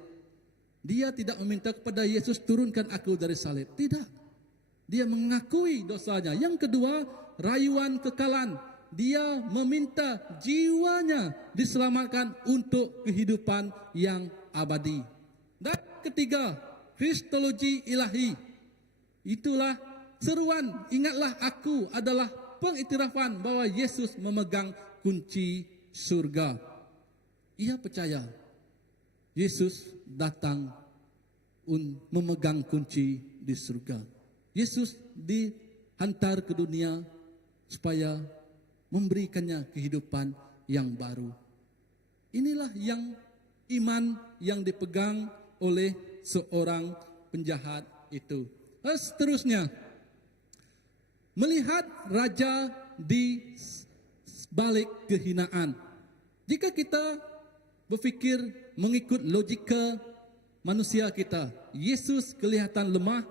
Dia tidak meminta kepada Yesus, turunkan aku dari salib. Tidak. Dia mengakui dosanya. Yang kedua, rayuan kekalan. Dia meminta jiwanya diselamatkan untuk kehidupan yang abadi. Dan ketiga, kristologi ilahi. Itulah seruan, ingatlah aku adalah pengiktirafan bahwa Yesus memegang kunci surga. Ia percaya Yesus datang memegang kunci di surga. Yesus dihantar ke dunia supaya memberikannya kehidupan yang baru. Inilah yang iman yang dipegang oleh seorang penjahat itu. Seterusnya, melihat raja di balik kehinaan. Jika kita berfikir mengikut logika manusia kita, Yesus kelihatan lemah,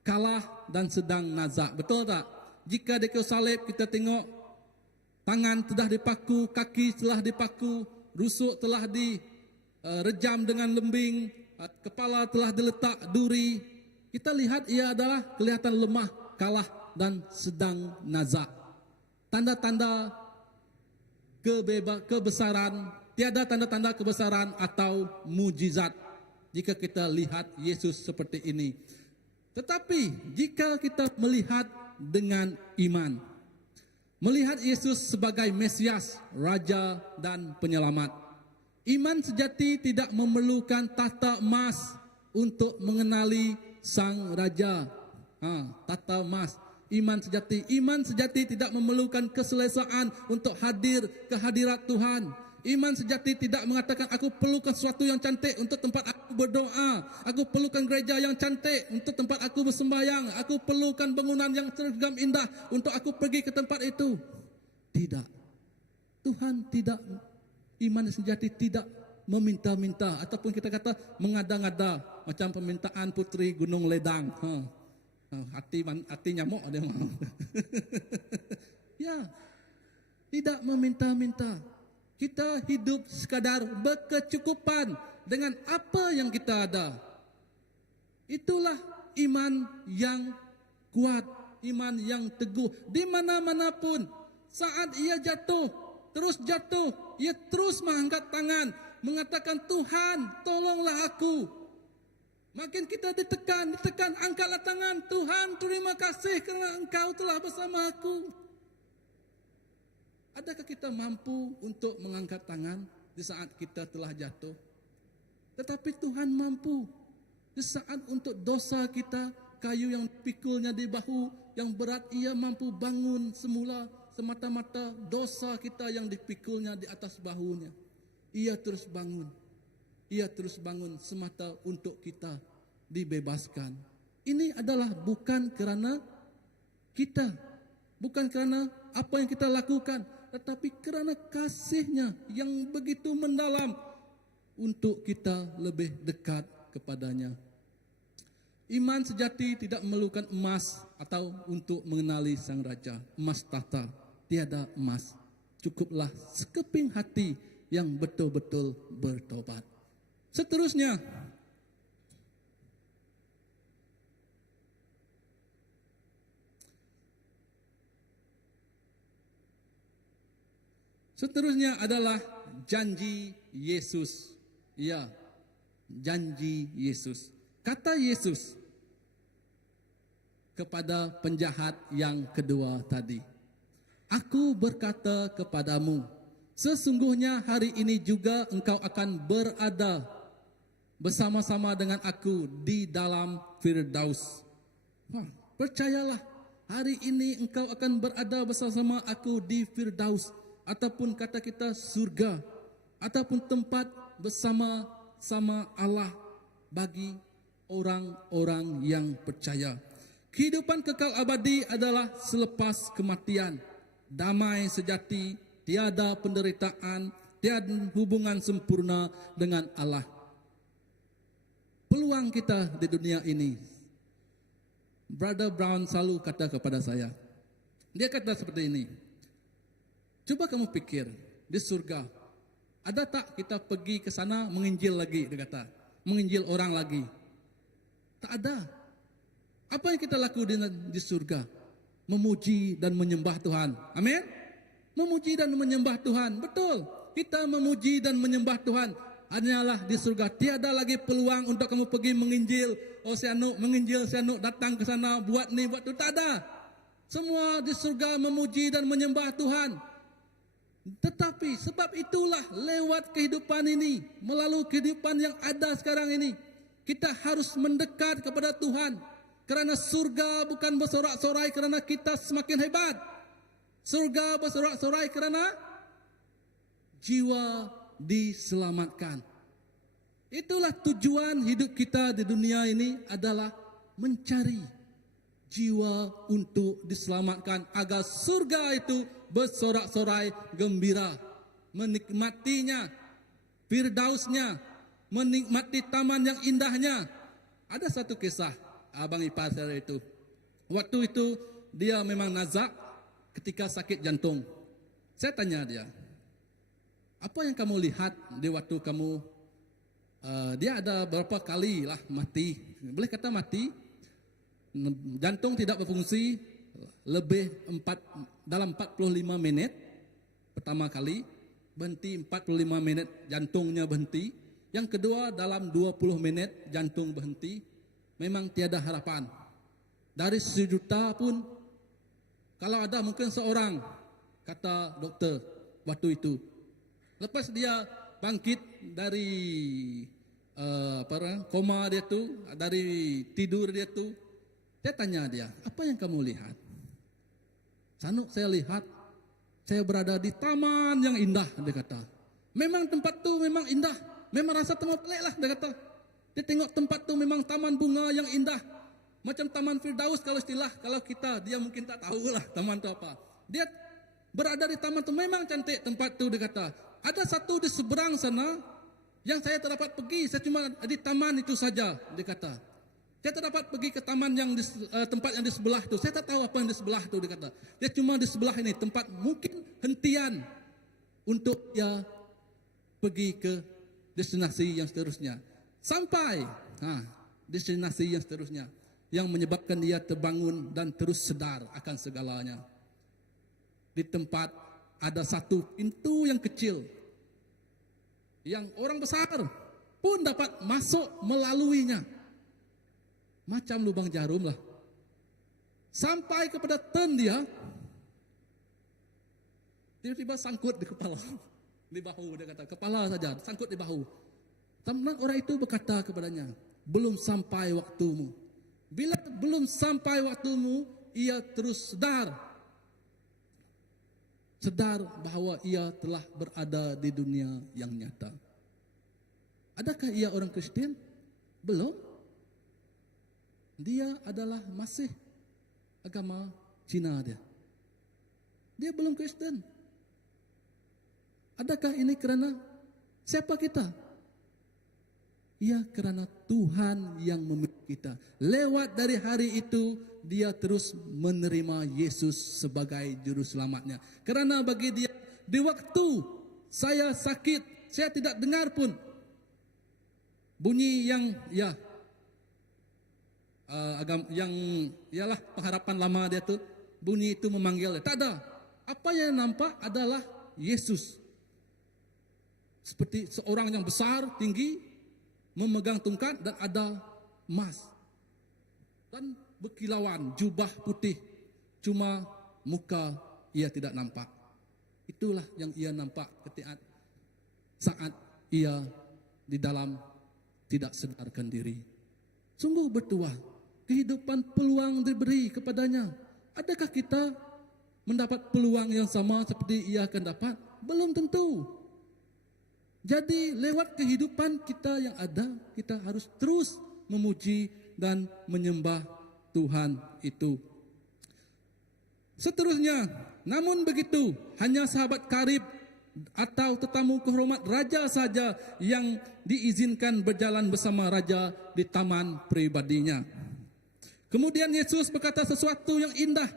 kalah dan sedang nazak. Betul tak? Jika di kayu salib kita tengok tangan telah dipaku, kaki telah dipaku, rusuk telah direjam dengan lembing, kepala telah diletak duri. Kita lihat ia adalah kelihatan lemah, kalah dan sedang nazak. Tanda-tanda kebesaran, tiada tanda-tanda kebesaran atau mujizat jika kita lihat Yesus seperti ini. Tetapi jika kita melihat dengan iman, melihat Yesus sebagai Mesias, Raja dan Penyelamat, iman sejati tidak memerlukan tahta emas untuk mengenali Sang Raja. Tahta emas. Iman sejati tidak memerlukan keselesaan untuk hadir ke hadirat Tuhan. Iman sejati tidak mengatakan aku perlukan sesuatu yang cantik untuk tempat aku berdoa. Aku perlukan gereja yang cantik untuk tempat aku bersembahyang. Aku perlukan bangunan yang seragam indah untuk aku pergi ke tempat itu. Tidak. Tuhan tidak, iman sejati tidak meminta-minta ataupun kita kata mengada-ngada macam permintaan putri Gunung Ledang. Hati nyamuk ada mau. Ya, tidak meminta-minta. Kita hidup sekadar berkecukupan dengan apa yang kita ada. Itulah iman yang kuat, iman yang teguh. Di mana-mana pun, saat ia jatuh, ia terus mengangkat tangan, mengatakan Tuhan, tolonglah aku. Makin kita ditekan, angkatlah tangan. Tuhan, terima kasih kerana Engkau telah bersama aku. Adakah kita mampu untuk mengangkat tangan di saat kita telah jatuh? Tetapi Tuhan mampu. Di saat untuk dosa kita, kayu yang pikulnya di bahu, yang berat, ia mampu bangun semula. Semata-mata dosa kita yang dipikulnya di atas bahunya. Ia terus bangun. Ia terus bangun semata untuk kita dibebaskan. Ini adalah bukan kerana kita, bukan kerana apa yang kita lakukan, tetapi kerana kasih-Nya yang begitu mendalam untuk kita lebih dekat kepadanya. Iman sejati tidak memerlukan emas atau untuk mengenali Sang Raja. Emas tahta, tiada emas. Cukuplah sekeping hati yang betul-betul bertobat. Seterusnya, adalah janji Yesus. Ya, janji Yesus. Kata Yesus kepada penjahat yang kedua tadi, "Aku berkata kepadamu, sesungguhnya hari ini juga engkau akan berada bersama-sama dengan aku di dalam Firdaus." Percayalah, hari ini engkau akan berada bersama aku di Firdaus, ataupun kata kita surga, ataupun tempat bersama-sama Allah bagi orang-orang yang percaya. Kehidupan kekal abadi adalah selepas kematian. Damai sejati, tiada penderitaan, tiada hubungan sempurna dengan Allah. Peluang kita di dunia ini, Brother Brown selalu kata kepada saya, dia kata seperti ini, coba kamu pikir, di surga, ada tak kita pergi ke sana menginjil lagi, dia kata, menginjil orang lagi? Tak ada. Apa yang kita lakukan di surga? Memuji dan menyembah Tuhan. Amin. Memuji dan menyembah Tuhan. Betul. Kita memuji dan menyembah Tuhan. Hanyalah di surga. Tiada lagi peluang untuk kamu pergi menginjil. Oh sianu, menginjil sianu, datang ke sana, buat ni, buat tu. Tak ada. Semua di surga memuji dan menyembah Tuhan. Tetapi sebab itulah lewat kehidupan ini, melalui kehidupan yang ada sekarang ini, kita harus mendekat kepada Tuhan. Kerana surga bukan bersorak-sorai kerana kita semakin hebat. Surga bersorak-sorai kerana jiwa diselamatkan. Itulah tujuan hidup kita di dunia ini, adalah mencari jiwa untuk diselamatkan agar surga itu bersorak-sorai gembira, menikmatinya, Firdausnya, menikmati taman yang indahnya. Ada satu kisah abang ipar saya itu. Waktu itu dia memang nazak ketika sakit jantung. Saya tanya dia, apa yang kamu lihat di waktu kamu, dia ada berapa kali lah mati. Boleh kata mati, jantung tidak berfungsi dalam 45 menit pertama kali, berhenti 45 menit jantungnya berhenti. Yang kedua dalam 20 menit jantung berhenti. Memang tiada harapan. Dari 1 juta pun, kalau ada mungkin seorang, kata doktor waktu itu. Lepas dia bangkit dari koma dia tu, dari tidur dia tu, saya tanya dia, apa yang kamu lihat? Sanuk, saya lihat, saya berada di taman yang indah, dia kata. Memang tempat tu memang indah. Memang rasa tempat pelik lah, dia kata. Dia tengok tempat tu memang taman bunga yang indah. Macam Taman Firdaus kalau istilah, kalau kita, dia mungkin tak tahu lah taman tu apa. Dia berada di taman tu, memang cantik tempat tu, dia kata. Ada satu di seberang sana, yang saya tak dapat pergi, saya cuma di taman itu saja, dia kata. Saya tak dapat pergi ke taman yang di, tempat yang di sebelah tu. Saya tak tahu apa yang di sebelah tu, dia kata. Dia cuma di sebelah ini, tempat mungkin hentian untuk dia pergi ke destinasi yang seterusnya. Sampai destinasi yang seterusnya, yang menyebabkan dia terbangun dan terus sedar akan segalanya. Di tempat ada satu pintu yang kecil, yang orang besar pun dapat masuk melaluinya. Macam lubang jarum lah. Sampai kepada turn dia, tiba-tiba sangkut di kepala. Di bahu, dia kata, kepala saja, sangkut di bahu. Teman orang itu berkata kepadanya, belum sampai waktumu. Bila belum sampai waktumu, ia terus sedar bahawa ia telah berada di dunia yang nyata. Adakah ia orang Kristian? Belum. Dia adalah masih agama Cina dia. Dia belum Kristen. Adakah ini karena siapa kita? Ya, karena Tuhan yang memilih kita. Lewat dari hari itu, dia terus menerima Yesus sebagai juru selamatnya. Karena bagi dia, di waktu saya sakit, saya tidak dengar pun bunyi yang yang ialah pengharapan lama dia tuh, bunyi itu memanggil dia. Tak ada. Apa yang nampak adalah Yesus. Seperti seorang yang besar, tinggi, memegang tongkat dan ada emas. Dan berkilauan, jubah putih. Cuma muka ia tidak nampak. Itulah yang ia nampak ketika saat ia di dalam tidak sadarkan diri. Sungguh bertuah, kehidupan peluang diberi kepadanya. Adakah kita mendapat peluang yang sama seperti ia akan dapat? Belum tentu. Jadi lewat kehidupan kita yang ada, kita harus terus memuji dan menyembah Tuhan itu. Seterusnya, namun begitu, hanya sahabat karib atau tetamu kehormat raja saja yang diizinkan berjalan bersama raja di taman pribadinya. Kemudian Yesus berkata sesuatu yang indah.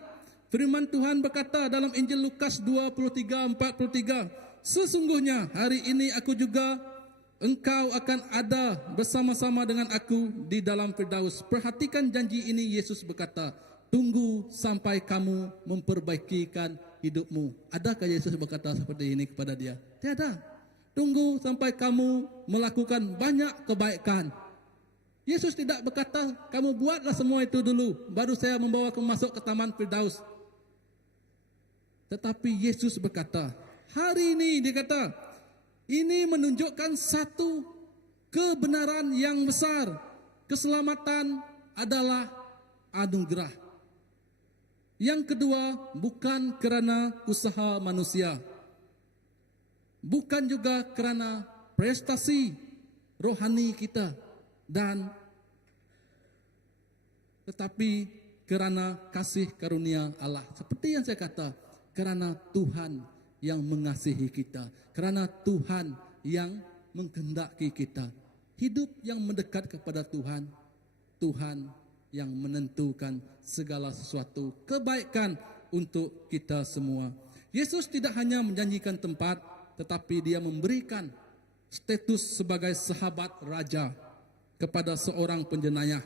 Firman Tuhan berkata dalam Injil Lukas 23:43, sesungguhnya hari ini aku juga engkau akan ada bersama-sama dengan aku di dalam Firdaus. Perhatikan janji ini, Yesus berkata, tunggu sampai kamu memperbaikikan hidupmu. Adakah Yesus berkata seperti ini kepada dia? Tiada. Tunggu sampai kamu melakukan banyak kebaikan. Yesus tidak berkata, kamu buatlah semua itu dulu, baru saya membawa kamu masuk ke taman Firdaus. Tetapi Yesus berkata, hari ini dia kata, ini menunjukkan satu kebenaran yang besar. Keselamatan adalah anugerah. Yang kedua, bukan kerana usaha manusia. Bukan juga kerana prestasi rohani kita. Tetapi kerana kasih karunia Allah. Seperti yang saya kata, kerana Tuhan yang mengasihi kita, kerana Tuhan yang menghendaki kita hidup yang mendekat kepada Tuhan. Tuhan yang menentukan segala sesuatu kebaikan untuk kita semua. Yesus tidak hanya menjanjikan tempat, tetapi dia memberikan status sebagai sahabat raja kepada seorang penjenayah.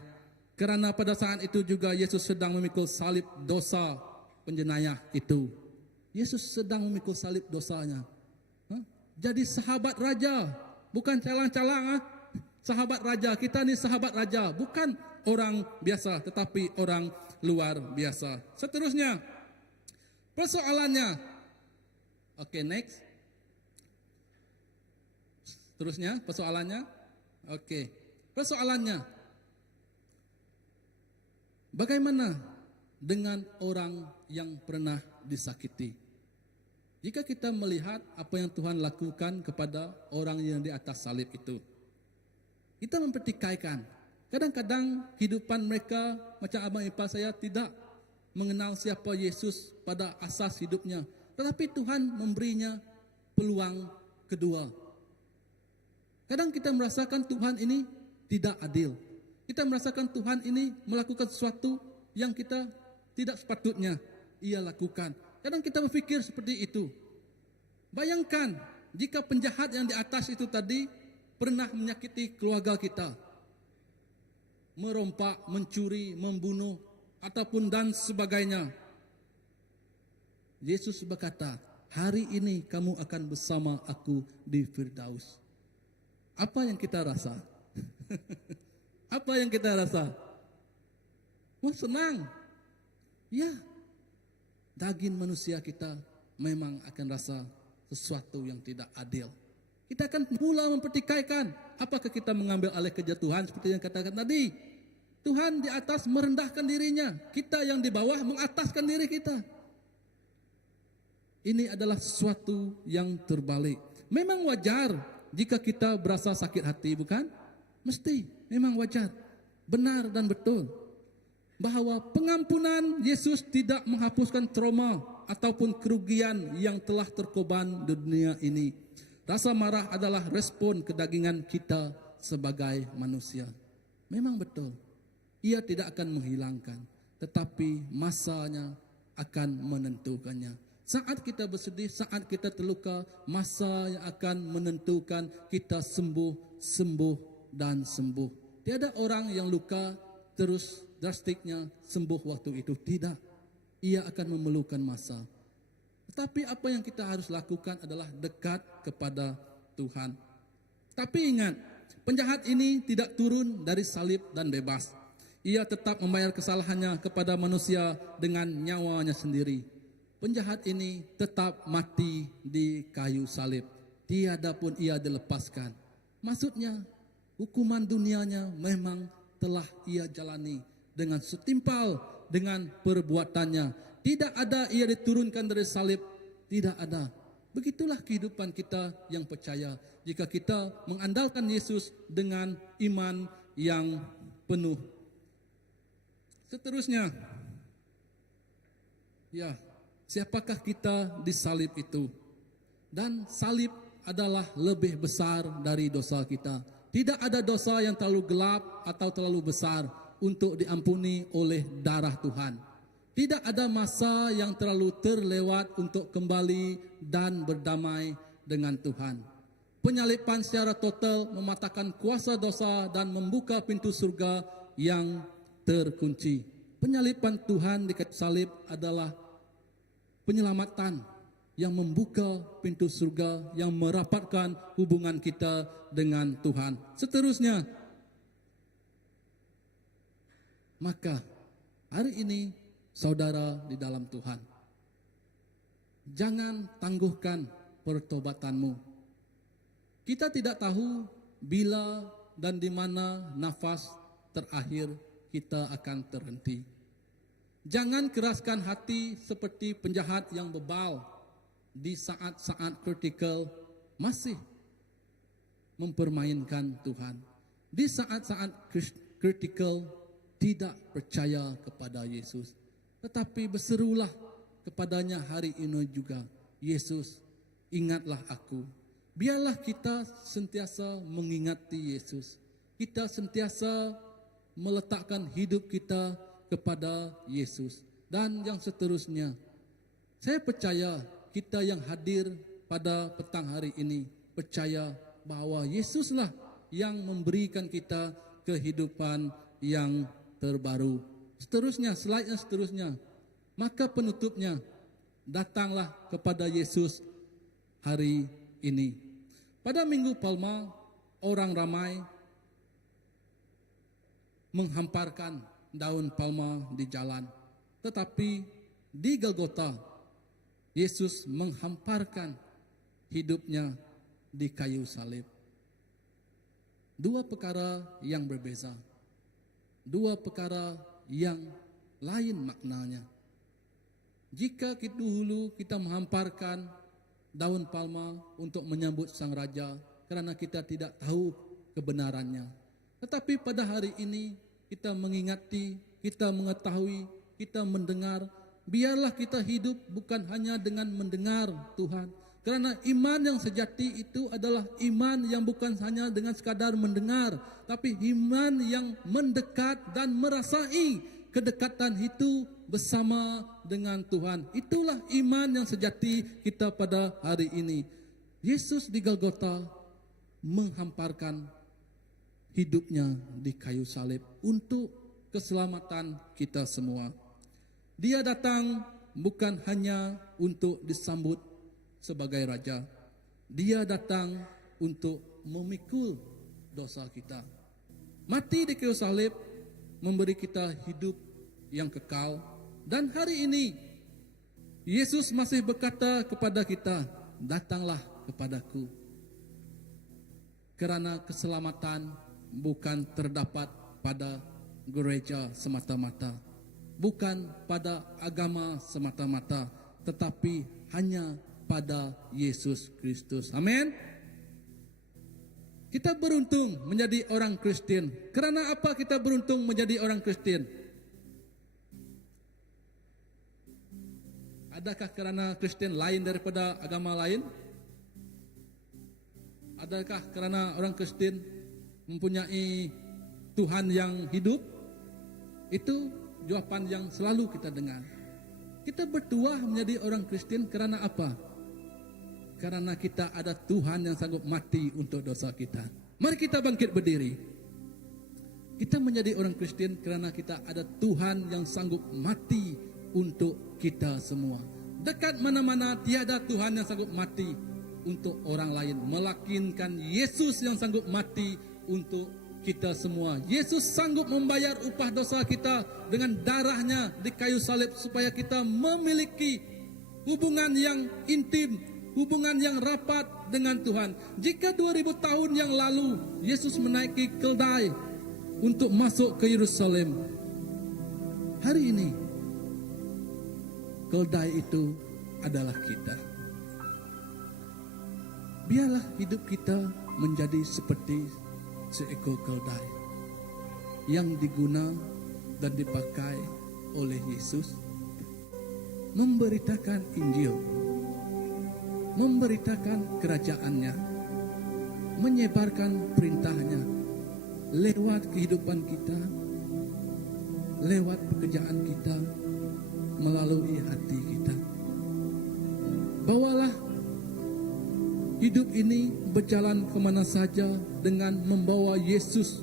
Kerana pada saat itu juga Yesus sedang memikul salib dosa penjenayah itu. Yesus sedang memikul salib dosanya. Jadi sahabat raja, bukan calang-calang. Sahabat raja, kita ni sahabat raja, bukan orang biasa, tetapi orang luar biasa. Seterusnya, persoalannya. Oke, next. Terusnya, persoalannya. Oke, persoalannya. Bagaimana dengan orang yang pernah disakiti? Jika kita melihat apa yang Tuhan lakukan kepada orang yang di atas salib itu, kita mempertikaikan. Kadang-kadang kehidupan mereka macam abang ipar saya tidak mengenal siapa Yesus pada asas hidupnya. Tetapi Tuhan memberinya peluang kedua. Kadang kita merasakan Tuhan ini tidak adil. Kita merasakan Tuhan ini melakukan sesuatu yang kita tidak sepatutnya ia lakukan. Kadang kita berfikir seperti itu. Bayangkan jika penjahat yang di atas itu tadi pernah menyakiti keluarga kita, merompak, mencuri, membunuh, ataupun dan sebagainya. Yesus berkata, hari ini kamu akan bersama aku di Firdaus. Apa yang kita rasa? Apa yang kita rasa? Wah, senang. Ya, daging manusia kita memang akan rasa sesuatu yang tidak adil. Kita akan mula mempertikaikan, apakah kita mengambil alih kerja Tuhan seperti yang katakan tadi. Tuhan di atas merendahkan dirinya, kita yang di bawah mengataskan diri kita. Ini adalah sesuatu yang terbalik. Memang wajar jika kita berasa sakit hati, bukan? Mesti, memang wajar. Benar dan betul. Bahawa pengampunan Yesus tidak menghapuskan trauma ataupun kerugian yang telah terkorban di dunia ini. Rasa marah adalah respon kedagingan kita sebagai manusia. Memang betul, ia tidak akan menghilangkan, tetapi masanya akan menentukannya. Saat kita bersedih, saat kita terluka, masa yang akan menentukan kita sembuh, sembuh dan sembuh. Tiada orang yang luka terus drastiknya sembuh waktu itu. Tidak. Ia akan memerlukan masa. Tetapi apa yang kita harus lakukan adalah dekat kepada Tuhan. Tapi ingat, penjahat ini tidak turun dari salib dan bebas. Ia tetap membayar kesalahannya kepada manusia dengan nyawanya sendiri. Penjahat ini tetap mati di kayu salib. Tiada pun ia dilepaskan. Maksudnya, hukuman dunianya memang telah ia jalani dengan setimpal dengan perbuatannya. Tidak ada ia diturunkan dari salib. Tidak ada. Begitulah kehidupan kita yang percaya. Jika kita mengandalkan Yesus dengan iman yang penuh. Seterusnya, ya, siapakah kita di salib itu? Dan salib adalah lebih besar dari dosa kita. Tidak ada dosa yang terlalu gelap atau terlalu besar untuk diampuni oleh darah Tuhan. Tidak ada masa yang terlalu terlewat untuk kembali dan berdamai dengan Tuhan. Penyaliban secara total mematahkan kuasa dosa dan membuka pintu surga yang terkunci. Penyaliban Tuhan di kayu salib adalah penyelamatan yang membuka pintu surga, yang merapatkan hubungan kita dengan Tuhan. Seterusnya, maka hari ini saudara di dalam Tuhan, jangan tangguhkan pertobatanmu. Kita tidak tahu bila dan di mana nafas terakhir kita akan terhenti. Jangan keraskan hati seperti penjahat yang bebal di saat-saat kritikal masih mempermainkan Tuhan. Di saat-saat kritikal tidak percaya kepada Yesus. Tetapi berserulah kepadanya hari ini juga, Yesus, ingatlah aku. Biarlah kita sentiasa mengingati Yesus. Kita sentiasa meletakkan hidup kita kepada Yesus. Dan yang seterusnya, saya percaya kita yang hadir pada petang hari ini percaya bahwa Yesuslah yang memberikan kita kehidupan yang terbaru. Seterusnya, slide yang seterusnya. Maka penutupnya, datanglah kepada Yesus hari ini. Pada Minggu Palma, orang ramai menghamparkan daun palma di jalan. Tetapi di Golgota, Yesus menghamparkan hidupnya di kayu salib. Dua perkara yang berbeza. Dua perkara yang lain maknanya. Jika dahulu kita menghamparkan daun palma untuk menyambut sang raja karena kita tidak tahu kebenarannya. Tetapi pada hari ini kita mengingati, kita mengetahui, kita mendengar. Biarlah kita hidup bukan hanya dengan mendengar Tuhan. Karena iman yang sejati itu adalah iman yang bukan hanya dengan sekadar mendengar, tapi iman yang mendekat dan merasai kedekatan itu bersama dengan Tuhan. Itulah iman yang sejati kita pada hari ini. Yesus di Golgota menghamparkan hidupnya di kayu salib untuk keselamatan kita semua. Dia datang bukan hanya untuk disambut sebagai raja. Dia datang untuk memikul dosa kita. Mati di kayu salib memberi kita hidup yang kekal. Dan hari ini Yesus masih berkata kepada kita, datanglah kepadaku. Karena keselamatan bukan terdapat pada gereja semata-mata, bukan pada agama semata-mata, tetapi hanya pada Yesus Kristus. Amin. Kita beruntung menjadi orang Kristen. Karena apa kita beruntung menjadi orang Kristen? Adakah karena Kristen lain daripada agama lain? Adakah karena orang Kristen mempunyai Tuhan yang hidup? Itu jawaban yang selalu kita dengar. Kita bertuah menjadi orang Kristen karena apa? Karena kita ada Tuhan yang sanggup mati untuk dosa kita. Mari kita bangkit berdiri. Kita menjadi orang Kristen karena kita ada Tuhan yang sanggup mati untuk kita semua. Dekat mana-mana tiada Tuhan yang sanggup mati untuk orang lain, melainkan Yesus yang sanggup mati untuk kita semua. Yesus sanggup membayar upah dosa kita dengan darahnya di kayu salib supaya kita memiliki hubungan yang intim, hubungan yang rapat dengan Tuhan. Jika 2000 tahun yang lalu Yesus menaiki keldai untuk masuk ke Yerusalem, hari ini keldai itu adalah kita. Biarlah hidup kita menjadi seperti seekor keldai yang diguna dan dipakai oleh Yesus memberitakan Injil, memberitakan kerajaannya, menyebarkan perintahnya lewat kehidupan kita, lewat pekerjaan kita, melalui hati kita. Bawalah hidup ini berjalan kemana saja dengan membawa Yesus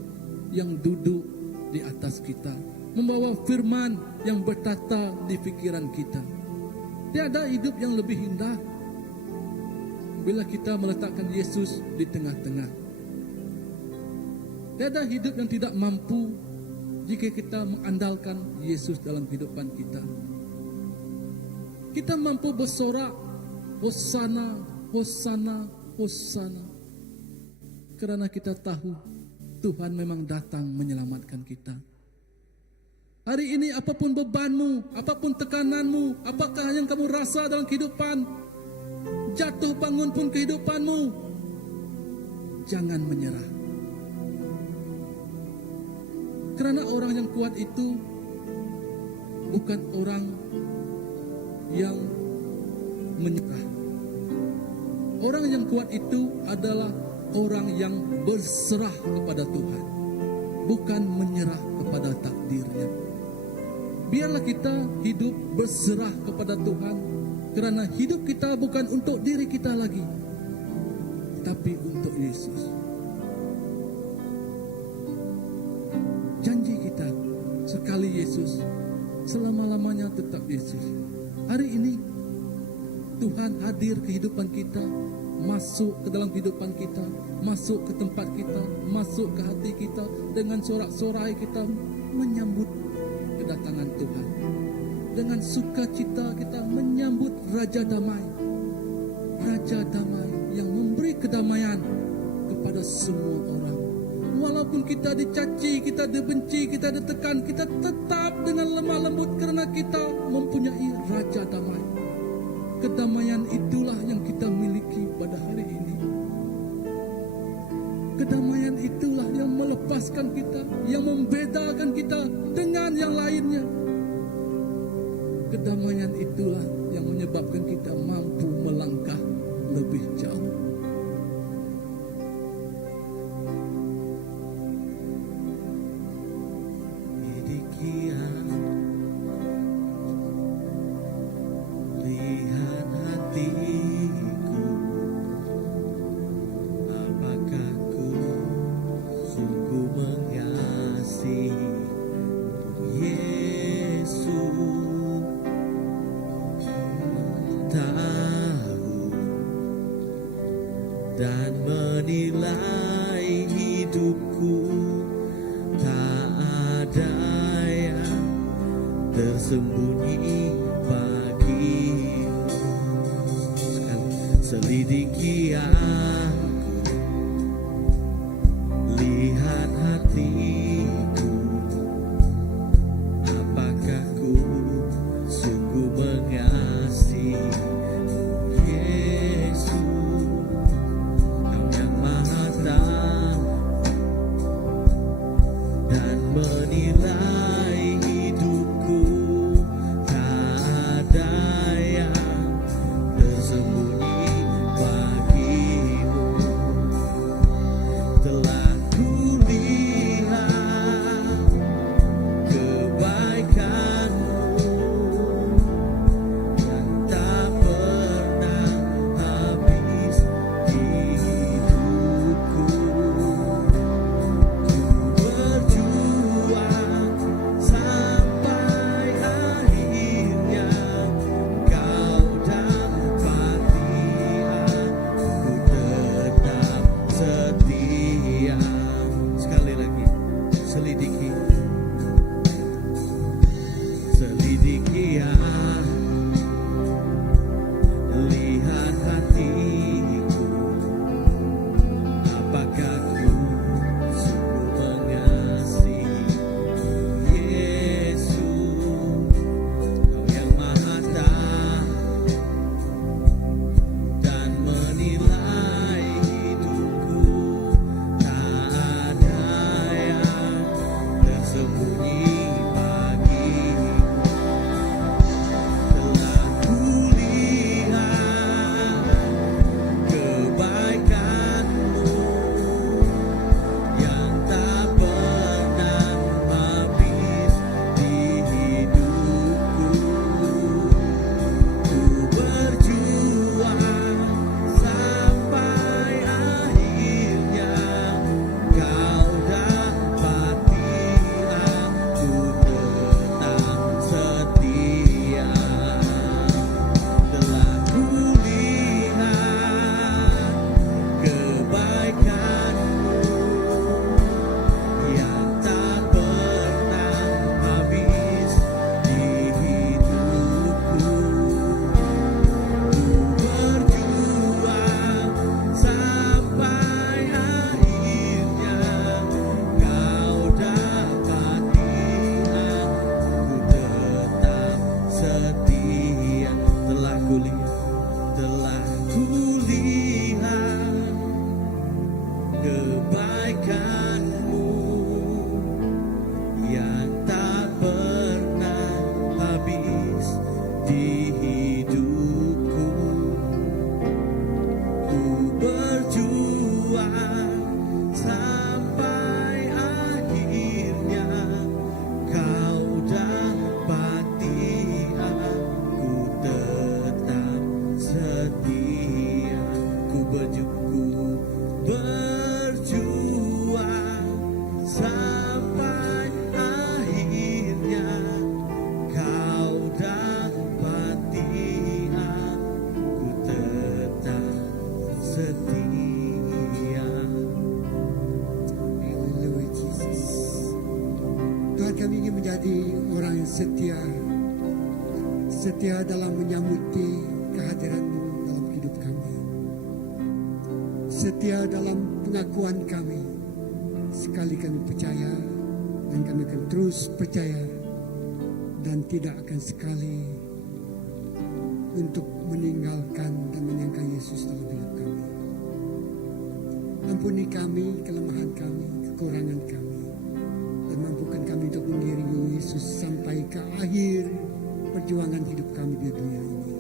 yang duduk di atas kita, membawa firman yang bertata di pikiran kita. Tiada hidup yang lebih indah bila kita meletakkan Yesus di tengah-tengah. Tiada hidup yang tidak mampu jika kita mengandalkan Yesus dalam kehidupan kita. Kita mampu bersorak, Hosana, Hosana, Hosana, karena kita tahu Tuhan memang datang menyelamatkan kita. Hari ini apapun bebanmu, apapun tekananmu, apakah yang kamu rasa dalam kehidupan, jatuh bangun pun kehidupanmu, jangan menyerah. Karena orang yang kuat itu bukan orang yang menyerah. Orang yang kuat itu adalah orang yang berserah kepada Tuhan, bukan menyerah kepada takdirnya. Biarlah kita hidup berserah kepada Tuhan, karena hidup kita bukan untuk diri kita lagi, tapi untuk Yesus. Janji kita, sekali Yesus, selama-lamanya tetap Yesus. Hari ini Tuhan hadir kehidupan kita, masuk ke dalam kehidupan kita, masuk ke tempat kita, masuk ke hati kita, dengan sorak-sorai kita menyambut kedatangan Tuhan. Dengan sukacita kita menyambut Raja Damai. Raja Damai yang memberi kedamaian kepada semua orang. Walaupun kita dicaci, kita dibenci, kita ditekan, kita tetap dengan lemah lembut karena kita mempunyai Raja Damai. Kedamaian itulah yang kita miliki pada hari ini. Kedamaian itulah yang melepaskan kita, yang membedakan kita dengan yang lainnya. Kedamaian itulah yang menyebabkan kita mampu melangkah lebih jauh. Dan menilai hidupku, tak ada yang tersembunyi bagimu. Selidiki aku, lihat hatiku, apakah ku sungguh mengasihi menilai hidupku, tak ada yang menjadi orang yang setia, setia dalam menyambuti kehadiran-Mu dalam hidup kami, setia dalam pengakuan kami. Sekali kami percaya dan kami akan terus percaya dan tidak akan sekali untuk meninggalkan dan menyangka Yesus dalam hidup kami. Ampuni kami kelemahan kami, kekurangan kami, dan mampukan kami untuk mengiringi Yesus sampai ke akhir perjuangan hidup kami di dunia ini.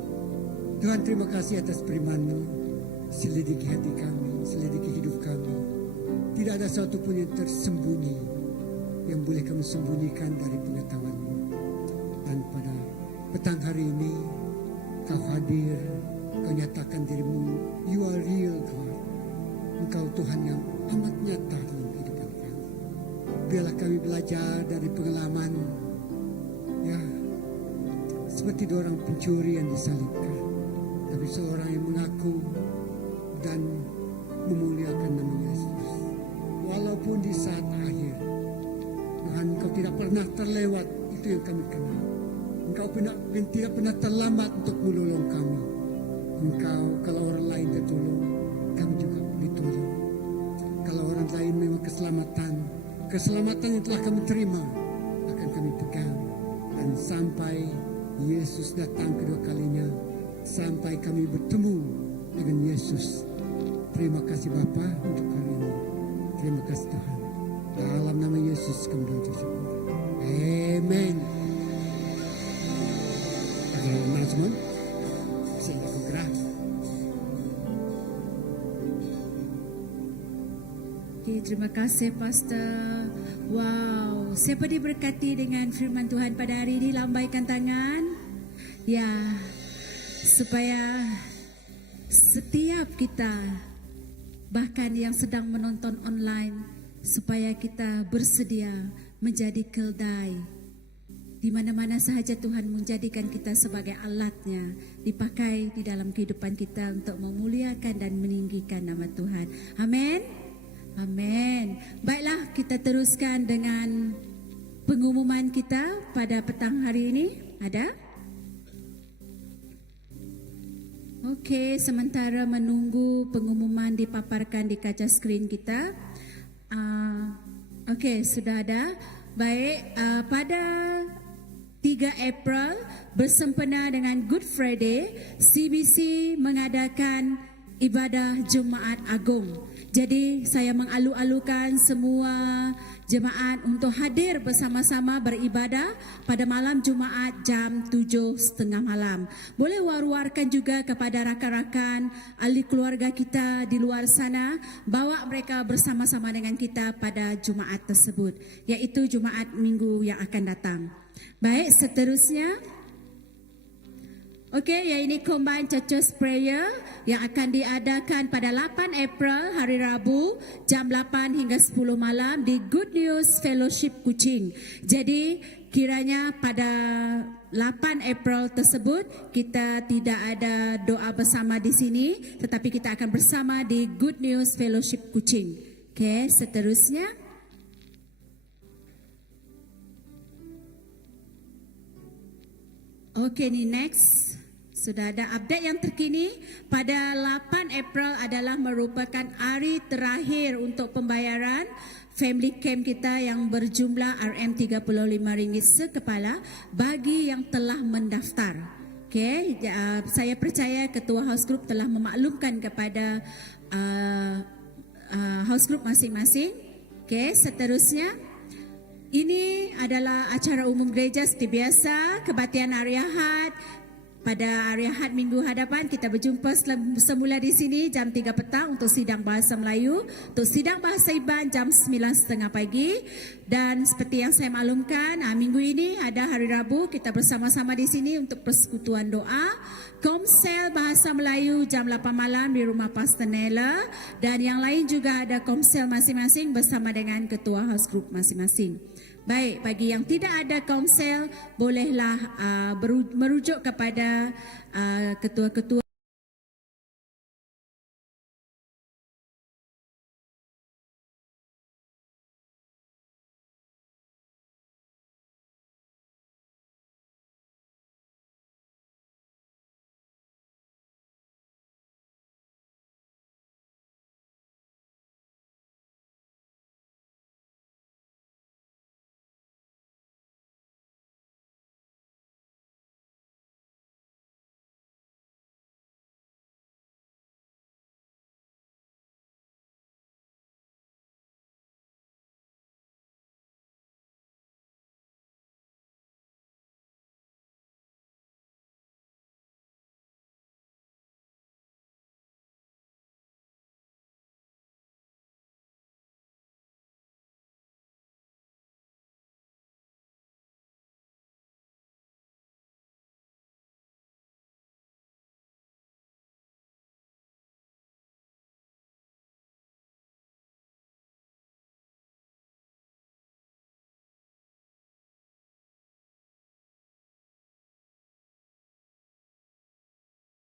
Tuhan, terima kasih atas firman-Mu. Selidiki hati kami, selidiki hidup kami. Tidak ada satu pun yang tersembunyi yang boleh kami sembunyikan dari pengetahuan-Mu. Dan pada petang hari ini, Kau hadir, Kau nyatakan diri-Mu. You are real God. Engkau Tuhan yang amat nyata dalam kehidupan kami. Biarlah kami belajar dari pengalaman, ya, seperti dua orang pencuri yang disalibkan, tapi seorang yang mengaku dan memuliakan nama Yesus. Walaupun di saat akhir, Tuhan, Engkau tidak pernah terlewat, itu yang kami kenal. Engkau tidak pernah terlambat untuk menolong kami. Engkau, kalau orang lain tertolong, kami juga ditolong. Kalau orang lain memang keselamatan yang telah kami terima akan kami pegang. Dan sampai Yesus datang kedua kalinya, sampai kami bertemu dengan Yesus. Terima kasih Bapa untuk hari ini. Terima kasih Tuhan. Dalam nama Yesus kami bersyukur. Amen. Ada announcement? Sehingga bergerak. Okay, terima kasih Pastor. Wow, siapa diberkati dengan firman Tuhan pada hari ini? Lambaikan tangan. Ya, supaya setiap kita, bahkan yang sedang menonton online, supaya kita bersedia menjadi keldai. Di mana-mana sahaja Tuhan menjadikan kita sebagai alatnya, dipakai di dalam kehidupan kita untuk memuliakan dan meninggikan nama Tuhan. Amin. Amin. Baiklah, kita teruskan dengan pengumuman kita pada petang hari ini. Ada? Okey, sementara menunggu pengumuman dipaparkan di kaca skrin kita. Okey, sudah ada. Baik, pada 3 April bersempena dengan Good Friday, CBC mengadakan ibadah Jumaat Agung. Jadi saya mengalu-alukan semua jemaat untuk hadir bersama-sama beribadah pada malam Jumaat jam 7.30 malam. Boleh war-warkan juga kepada rakan-rakan, ahli keluarga kita di luar sana, bawa mereka bersama-sama dengan kita pada Jumaat tersebut, iaitu Jumaat minggu yang akan datang. Baik, seterusnya. Okey, yang ini Combined Churches Prayer yang akan diadakan pada 8 April hari Rabu jam 8 hingga 10 malam di Good News Fellowship Kuching. Jadi kiranya pada 8 April tersebut kita tidak ada doa bersama di sini, tetapi kita akan bersama di Good News Fellowship Kuching. Okey, seterusnya. Okey, ni next. Sudah ada update yang terkini. Pada 8 April adalah merupakan hari terakhir untuk pembayaran family camp kita yang berjumlah RM35 sekepala bagi yang telah mendaftar. Okay, saya percaya Ketua House Group telah memaklumkan kepada House Group masing-masing. Okay, seterusnya. Ini adalah acara umum gereja seperti biasa, kebaktian hari Ahad. Pada hari Ahad minggu hadapan kita berjumpa semula di sini jam 3 petang untuk sidang bahasa Melayu, untuk sidang bahasa Iban jam 9.30 pagi. Dan seperti yang saya maklumkan, minggu ini ada hari Rabu kita bersama-sama di sini untuk persekutuan doa. Komsel bahasa Melayu jam 8 malam di rumah Pastor Nella, dan yang lain juga ada komsel masing-masing bersama dengan ketua house group masing-masing. Baik, bagi yang tidak ada komsel, bolehlah merujuk kepada ketua-ketua